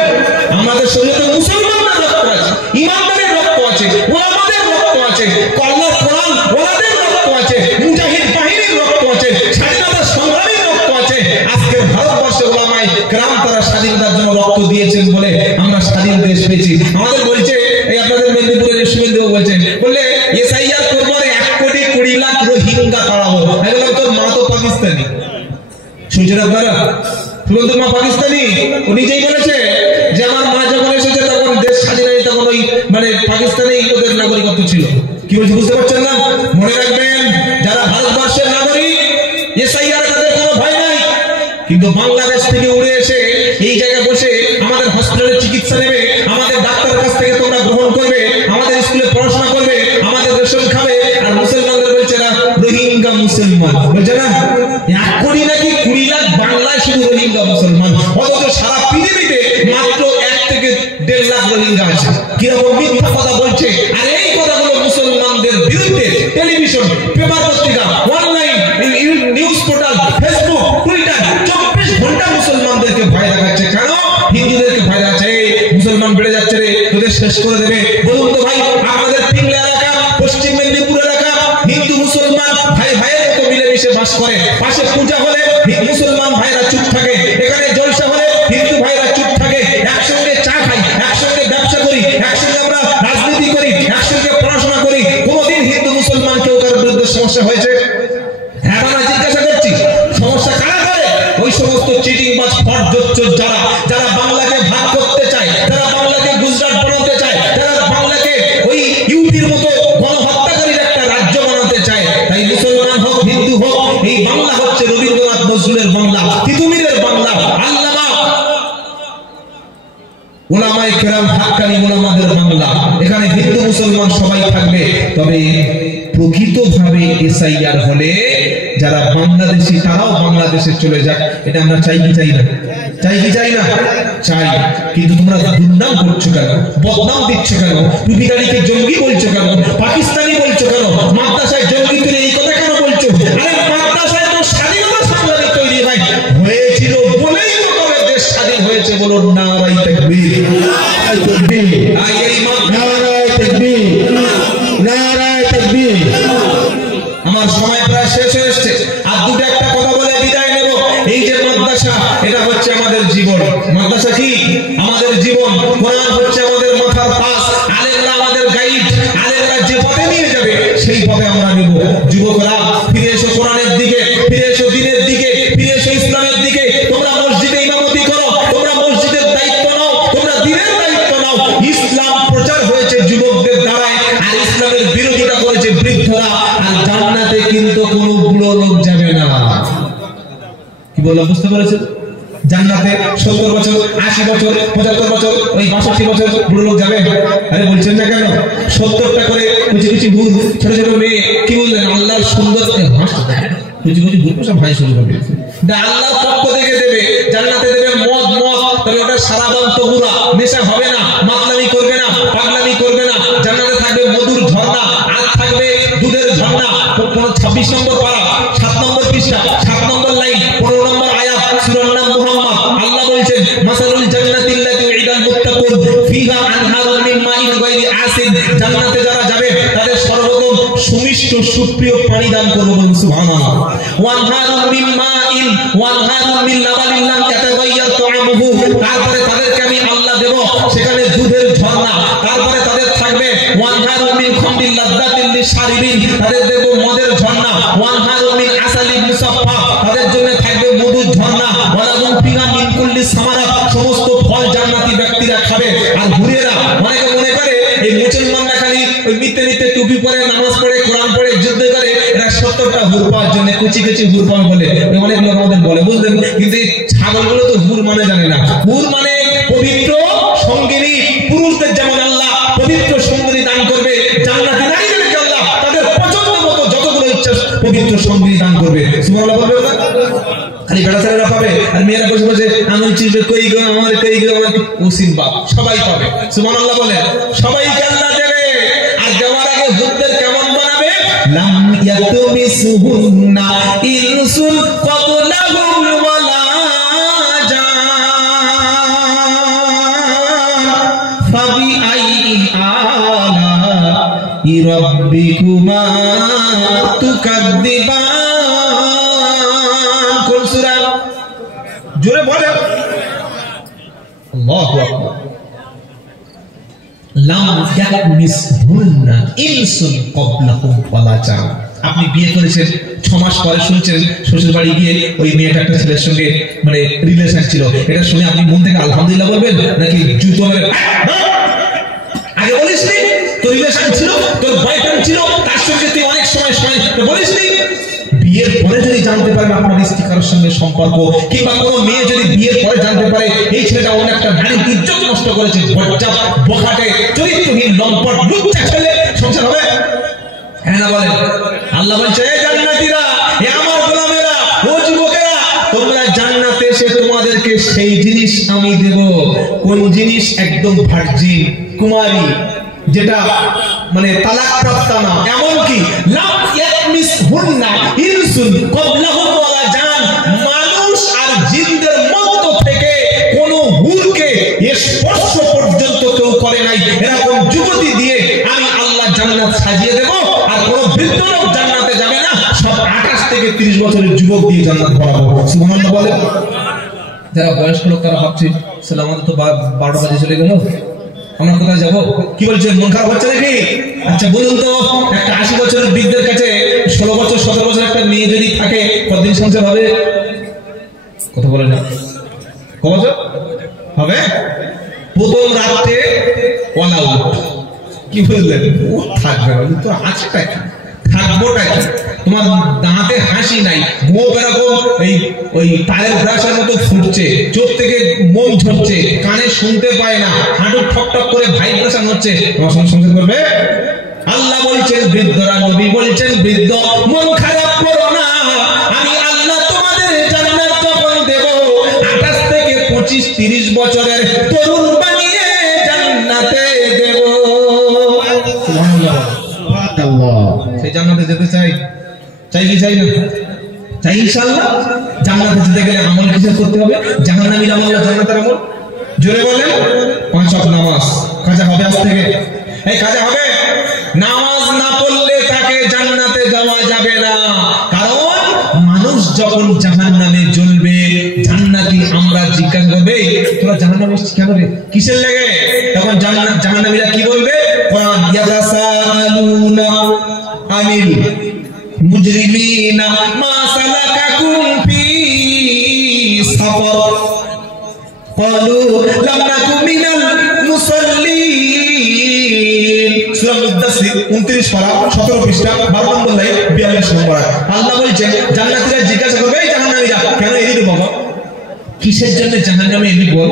আমাদের শরীরে মুসলমানদের রক্ত আছে, ইমানদারের রক্ত আছে, ওলামাদের রক্ত আছে, আল্লাহর কোরআন ওলাদের রক্ত আছে, মুজাহিদ বাহিনীর রক্ত আছে, স্বাধীনতা সংগ্রামীর রক্ত আছে। আজকের ভারতবর্ষে ওলামায়ে কেরাম তারা স্বাধীনতার জন্য রক্ত দিয়েছেন বলে আমরা স্বাধীন দেশ পেয়েছি। আমাদের বলছে, এই আপনাদের মেদিনীপুরের শুভেন্দু বলছেন, বললে এসআইআর করবো, 1,20,00,000 রোহিঙ্গা তাড়াবো। আমি বললাম তোর মা তো পাকিস্তানি। শুনছেন আপনারা? শুভেন্দু মা পাকিস্তানি। ও নিজেই বলেছে যে আমার মা যখন এসেছে তখন দেশ স্বাধীন হয়নি, তখন ওই মানে পাকিস্তানে ওদের নাগরিকত্ব ছিল। কি বলছি বুঝতে পারছেন না? মনে রাখবেন, যারা ভারতবর্ষের নাগরিক, এসআইআর তাদের কোনো ভয় নাই। কিন্তু বাংলাদেশ থেকে উড়ে এসে এই জায়গায় বসে আমাদের হসপিটালে চিকিৎসা নেবে, আমাদের ডাক্তারের কাছ থেকে তোমরা গ্রহণ করবে, আমাদের স্কুলে পড়াশোনা করবে, আমাদের রেশন খাবে, আর মুসলমানদের বলছে না রোহিঙ্গা মুসলমান। বলছে না 1 কোটি নাকি 20 লাখ বাংলায় শুধু রোহিঙ্গা মুসলমান, অথচ সারা পৃথিবীতে মাত্র 1 থেকে 1.5 লাখ রোহিঙ্গা আছে। কিরকম মিথ্যা কথা বলছে। আর এই সুপারিশ করে, পাশে পূজা হলে মুসলমান ভাইরা চুপ থাকে, এখানে জলসা হলে হিন্দু ভাইরা চুপ থাকে, একসঙ্গে চা খাই, একসঙ্গে ব্যবসা করি, একসঙ্গে আমরা রাজনীতি করি, একসঙ্গে পড়াশোনা করি, কোনোদিন হিন্দু মুসলমান কেউ কারোর বিরুদ্ধে সমস্যা হয়েছে? হ্যাঁ আমরা জিজ্ঞাসা করছি, সমস্যা কারা করে? ওই সমস্ত চিটিংবাজ ফরজোচ্চর যারা, যারা বাংলাকে ভাগ করতে চায়, যারা বাংলাকে গুজরাট বানাতে চায়, যারা বাংলাকে ওই ইউপির মতো গণহত্যাকারীর একটা রাজ্য বানাতে চায়। তাই মুসলমান হোক হিন্দু হোক, এই বাংলা হচ্ছে রবীন্দ্রনাথ নজরুলের বাংলা, তিতুমিরের বাংলা, আল্লামা ওলামায়ে কেরাম হাক্কানি ওলামাদের বাংলা। এখানে হিন্দু মুসলমান সবাই থাকবে। তবে প্রকৃতভাবে এসআইআর হলে যারা বাংলাদেশি তারাও বাংলাদেশে চলে যাক, এটা আমরা চাই কি চাই না? চাই কি চাই না? চাই। কিন্তু তোমরা দুর্নাম করছো কেন? বদনাম দিচ্ছ কেন? টুপিদারিকে জঙ্গি বলছো কেন? পাকিস্তানি বলছো কেন? মাদ্রাসায় জঙ্গি তুলে এই কথা কেন বলছো? আরে মাদ্রাসায় তো স্বাধীনতা সংগ্রামী তৈরি হয় হয়েছিল বলেই তো তবে দেশ স্বাধীন হয়েছে। বলুন নারায়ে তাকবীর, নারায়ে তাকবীর, নারায়ে তাকবীর, নারায়ে তাকবীর। আমার সময় প্রায় শেষ হয়ে এসেছে, আর দুটো একটা কথা বলে বিদায় নেব। এই যে মাদ্রাসা, এটা হচ্ছে আমাদের জীবন। মাদ্রাসা কি? আমাদের জীবন। কোরআন হচ্ছে আমাদের মাথার পাশ, আলেমরা আমাদের গাইড, আলেমরা যে পথে নিয়ে যাবে সেই পথে আমরা নেব। যুবকরা ফিরে এসো কোরআনের দিকে, ফিরে এসো দ্বীনের দিকে, ফিরে এসো ইসলামের দিকে। তোমরা মসজিদে ইমামতি করো, তোমরা মসজিদের দায়িত্ব নাও, তোমরা দ্বীনের দায়িত্ব নাও। ইসলাম প্রচার হয়েছে যুবকদের দ্বারায়, আর ইসলামের বিরোধিতা করেছে বৃদ্ধরা। আর জান্নাতে কিন্তু কোনো বুড়ো লোক যাবে না। কি বললাম বুঝতে পেরেছেন? জান্নাতে 70 বছর, 80 বছর, 75 বছর, ওই 62 বছর বুড়ো লোক যাবে? আরে বলছেন না কেন? 70টা করে কুচি কুচি হুর, ছোট ছোট মেয়ে, কি বললেন? আল্লাহর সুন্দর কুচি কুচি হুর সব ভাই শুরু করবে। আল্লাহর পক্ষ থেকে দেবে, জান্নাতে দেবে মদ। তবে ওটা সারাবান তহুরা, নেশা হবে না, মাতলামি করবে না, পাগলামি করবে না। জান্নাতে থাকবে মধুর ঝর্ণা, আর থাকবে দুধের ঝর্ণা। 26 নম্বর পারা, 7 নম্বর পৃষ্ঠা, 7 নম্বর লাইন, 15 নম্বর আয়াত, সূরার নাম মুহাম্মদ। আল্লাহ বলছেন মাসালুল জান্নাতিল্লাতী উইদাল মুত্তাকুন ফিহা আনহারুম মিন মাইন গায়রি আসিন। জান্নাতে যারা যাবে তাদের সর্বপ্রথম সুমিষ্ট সুপ্রিয় পানি দান করব। বলুন সুবহানাল্লাহ। ওয়ানহারুম মিন মাইন ওয়ানহারুম মিন লাবানিন লাম ইয়াতাগায়্যার তা'আমুহু। তারপরে তাদেরকে আমি আল্লাহ দেব সেখানে দুধের ঝর্ণা। তারপরে তাদের থাকবে ওয়ানহারুম মিন খামরিল লাযযাতিন লিশারিবিন, তাদের দেব মদের ঝর্ণা। ওয়ানহারুম মিন আসালিন মুসাফফা, তাদের জন্য থাকবে মধুর ঝর্ণা। ওয়ালাহুম ফিহা মিন কুল্লি সামারাত, সমস্ত ফল জান্নাতি ব্যক্তিরা খাবে। আর হুরেরা, অনেকে মনে করে এই মুসলমানরা খালি ওই মিথ্যে টুপি পরে, নামাজ পড়ে, কোরআন পড়ে, যুদ্ধ করে, এরা 70টা হুর পাওয়ার জন্য কুচি কুচি হুর পাওয়া বলে অনেক লোক আমাদের বলে, বুঝলেন? কিন্তু এই ছাগলগুলো তো হুর মানে জানে না। হুর মানে পবিত্র সঙ্গিনী। পুরুষদের যেমন আল্লাহ পবিত্র সঙ্গিনী দান করবে, জান্নাতি নারীদেরকে আল্লাহ তাদের পছন্দ মতো যতগুলো ইচ্ছা পবিত্র সঙ্গিনী দান করবে। সুবহানাল্লাহ বলবে না? খালি বেড়া ছেলেরা পাবে, আর মেয়েরা বসে বসে আঙুল চিপে কই গো আমার, কই গো আমার, ওসিম বাপ সবাই পাবে। সুবহানাল্লাহ বলে, সবাইকে আল্লাহ দেবে। আর দেওয়ার আগে হুরদের কেমন বানাবে? লাম ইয়াতুমিসুহুন্না ইনসুন ক্বাবলাহুম ওয়ালা জান ফাবিআইয়ি আলা'i রাব্বিকুমা তুকাদ্দিবান। কোন সূরা? জোরে বলেন। আল্লাহু আকবার। লাম ইয়াতমিসহুন্না ইনসুন ক্বাবলাহুম ওয়ালা জান। আপনি বিয়ে করেছেন, 6 মাস পরে শুনছেন শ্বশুর বাড়ি গিয়ে ওই মেয়েটা একটা ছেলের সঙ্গে মানে রিলেশন ছিল। এটা শুনে আপনি মন থেকে আলহামদুলিল্লাহ বলবেন নাকি জুতো মেরে? আগে বলিসনি তোর রিলেশন ছিল, তোর বয়ফ্রেন্ড ছিল, তার সঙ্গে তুই অনেক সময় বলিসনি? বিয়ের পরে যদি জানতে পারেন আপনার স্ত্রী কারোর সঙ্গে সম্পর্ক, কিংবা কোনো মেয়ে যদি বিয়ের পরে জানতে পারে এই ছেলেটা অন্য একটা নারীর ইজ্জত নষ্ট করেছে, বজ্জাত, বখাটে, চরিত্রহীন, লম্পট, লুচ্চা ছেলে, সংসার হবে? হ্যাঁ না বলেন? আল্লাহ বলছে, এই জান্নাতীরা, এই আমার গোলামেরা, ও যুবকেরা, তোমরা জান্নাতে এসে তোমাদেরকে সেই জিনিস আমি দেব। কোন জিনিস? একদম ভার্জিন, কুমারী, যেটা মানে তালাক প্রাপ্ত না। এমনকি লাম ইয়াতমিসহুন্না ইনসুন ক্বাবলাহুম ওয়ালা জান, মানুষ আর জিনদের মধ্য থেকে কোন হুরকে স্পর্শ পর্যন্ত কেউ করে নাই। এরকম যুবতী দিয়ে আমি আল্লাহ জান্নাত সাজিয়ে দেব, আর কোনো বৃদ্ধ লোক জান্নাতে যাবে না, সব 28 থেকে 30 বছরের যুবক দিয়ে জান্নাত ভরাবো। সুবহানাল্লাহ বলে। যারা বয়স্ক লোক তারা ভাবছে আসলে আমাদের তো 12টা বাজে চলে গেল, আমরা কোথায় যাবো? কি বলছেন, মন খারাপ হচ্ছে নাকি? আচ্ছা বলুন তো, একটা 80 বছরের বৃদ্ধের কাছে 16 বছর 17 বছর একটা মেয়ে যদি থাকে, কতদিন সংসার হবে? কথা বলে না, কবছর হবে? প্রথম রাতে ওয়াল আউট, কি বললেন? ও থাকবে না তো, আছেটা কি, থাকবোটা কি? তোমার দাঁতে হাসি নাই, মুখ এরকম ওই টায়ার ব্রাশের মতো ফুটছে, চোখ থেকে মোম ঝরছে, কানে শুনতে পায় না, হাঁটু ঠক ঠক করে ভাইব্রেশন হচ্ছে, তোমার সঙ্গে সংসার করবে? আল্লাহ বলছেন বৃদ্ধরা, নবী বলছেন বৃদ্ধ মন খারাপ করো না, আমি আল্লাহ তোমাদের জান্নাত যখন দেব 28 থেকে 25-30 বছরের তরুণ বানিয়ে জান্নাতে দেব। সুবহানাল্লাহ। সেই জান্নাতে যেতে চাই কি চাই না? চাই ইনশাআল্লাহ। জান্নাতে যেতে গেলে আমল কিসের করতে হবে? জাহান্নামীর আমল না জান্নাতের আমল? জোরে বলেন। 5 ওয়াক্ত নামাজ কাজা হবে আজ থেকে, এই কাজা হবে। নামাজ না পড়লে তাকে জান্নাতে যাওয়া যাবে না, কারণ মানুষ যখন জাহান্নামে জ্বলবে, জান্নাতি আমরা জিজ্ঞাসা করবে তোরা জাহান্নামে এসেছিস কেন রে, কিসের লেগে? তখন জাহান্নামীরা কি বলবে? কোরআন ইয়াতাসাআলুনা আনিল মুজরিমিনা মা সালাকাকুম ফি সাফর ক্বালু লাম নাকু মিনাল মুসাল্লিন। সূরা মুদাসসির 29 পারা 17 পৃষ্ঠা 12 নম্বর লাইন 42 নম্বর আয়াত। আল্লাহ বলেন জান্নাতীরা জিজ্ঞাসা করবে এই জাহান্নামীরা কেন এলি বাবা, কিসের জন্য জাহান্নামে এলি বল?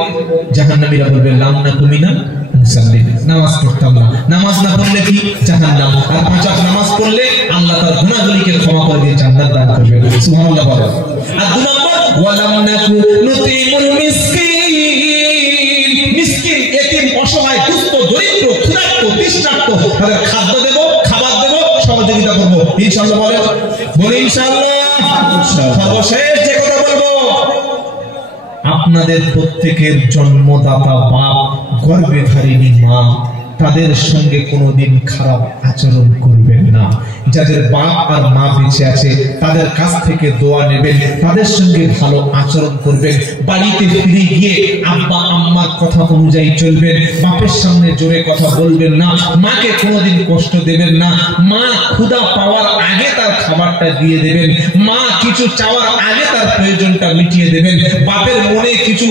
জাহান্নামীরা বলবে লাম নাকু মিনাল মুসাল্লিন, নামাজ পড়তাম না। নামাজ না পড়লে কি? জাহান্নাম। আর 5 ওয়াক্ত নামাজ পড়লে আল্লাহ তার গুনাহগুলিকে ক্ষমা করে দিয়ে জান্নাত দান করবেন। সুবহানাল্লাহ বলেন। আর 2 নম্বর ওয়ালাম নাকু নুতিমুল মিসকিন, মিসকিন এতিম অসহায় দুস্থ দরিদ্র ক্ষুধার্ত তৃষ্ণার্ত তাদের খাদ্য দেব, খাবার দেব, সহযোগিতা করব ইনশাআল্লাহ বলেন। বলি ইনশাআল্লাহ। সর্বশেষ যে কথা বলবো, আপনাদের প্রত্যেকের জন্মদাতা বাপ, গর্ভে ধারিণী মা, তাদের সঙ্গে কোনোদিন খারাপ আচরণ করবেন না। যাদের বাপ আর মা বেঁচে আছে তাদের কাছ থেকে দোয়া নেবেন, তাদের সঙ্গে ভালো আচরণ করবেন। বাড়িতে ফিরে গিয়ে আব্বা আম্মার কথা অনুযায়ী চলবেন, বাপের সামনে জোরে কথা বলবেন না, মাকে কোনোদিন কষ্ট দেবেন না। মা ক্ষুধা পাওয়ার আগে তার খাবারটা দিয়ে দেবেন, মা কিছু চাওয়ার আগে তার প্রয়োজনটা মিটিয়ে দেবেন। বাপের মনে কিছু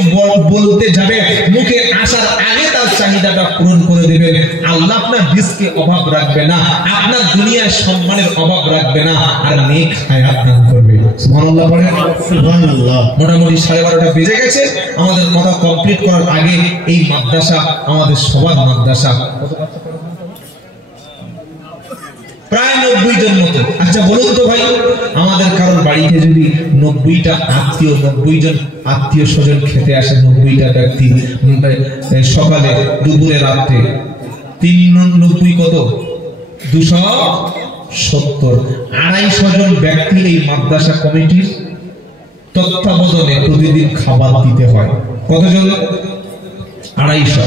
বলতে যাবে, মুখে আসার আগে তার চাহিদাটা পূরণ করে দেবেন। আল্লাহ আপনার রিজকে অভাব রাখবে না, আপনার দুনিয়ার সম্মানের অভাব রাখবে না, আর নেক হায়াত দান করবে। সুবহানাল্লাহ পড়েন। সুবহানাল্লাহ। মোটামুটি 12:30 বেজে গেছে। আমাদের কথা কমপ্লিট করার আগে এই মাদ্রাসা আমাদের সবার মাদ্রাসা, প্রায় 90 জন মতো। আচ্ছা বলুন তো ভাই, আমাদের কারোর বাড়িতে যদি 90টা আত্মীয়, 90 জন আত্মীয় স্বজন খেতে আসে, 90টা ব্যক্তি সকালে দুপুরে রাতে, 390 কত? 270। 250 জন ব্যক্তি এই মাদ্রাসা কমিটির তত্ত্বাবধানে প্রতিদিন খাবার দিতে হয়। কতজন? 250।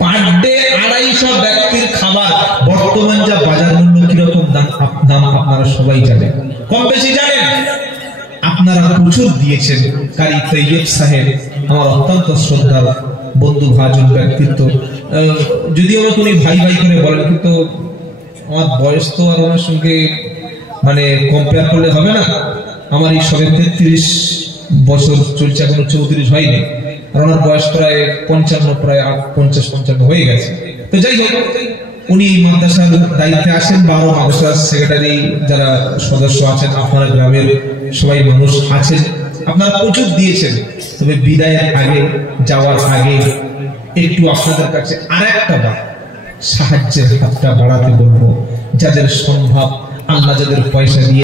পার ডে 250 ব্যক্তির খাবার। বর্তমান যা বাজার মূল্য কিরকম দাম আপনারা সবাই জানেন, কম বেশি জানেন। আপনারা প্রচুর দিয়েছেন। কারি তৈয়ব সাহেব আমার অত্যন্ত শ্রদ্ধার বন্ধু ভাজন ব্যক্তিত্ব, যদিও আমাকে উনি ভাই ভাই করে বলেন, কিন্তু আমার বয়স তো আর ওনার সঙ্গে মানে কম্পেয়ার করলে হবে না। আমার এই সবে 33 বছর চলছে, এখনো 34 হয়নি, আর ওনার বয়স প্রায় 55, প্রায় 50-55 হয়ে গেছে। তো যাই হোক, উনি এই মাদ্রাসার দায়িত্বে আসেন, 12 মাদ্রাসার সেক্রেটারি যারা সদস্য আছেন, আপনারা গ্রামের সবাই মানুষ আছেন, আপনারা প্রচুর দিয়েছেন। তবে বিদায়ের আগে, যাওয়ার আগে একটু আপনাদের কাছে আরেকটা বার সাহায্যের হাতটা বাড়াতে বলবো। যাদের সম্ভব, আল্লাহ যাদের পয়সা দিয়ে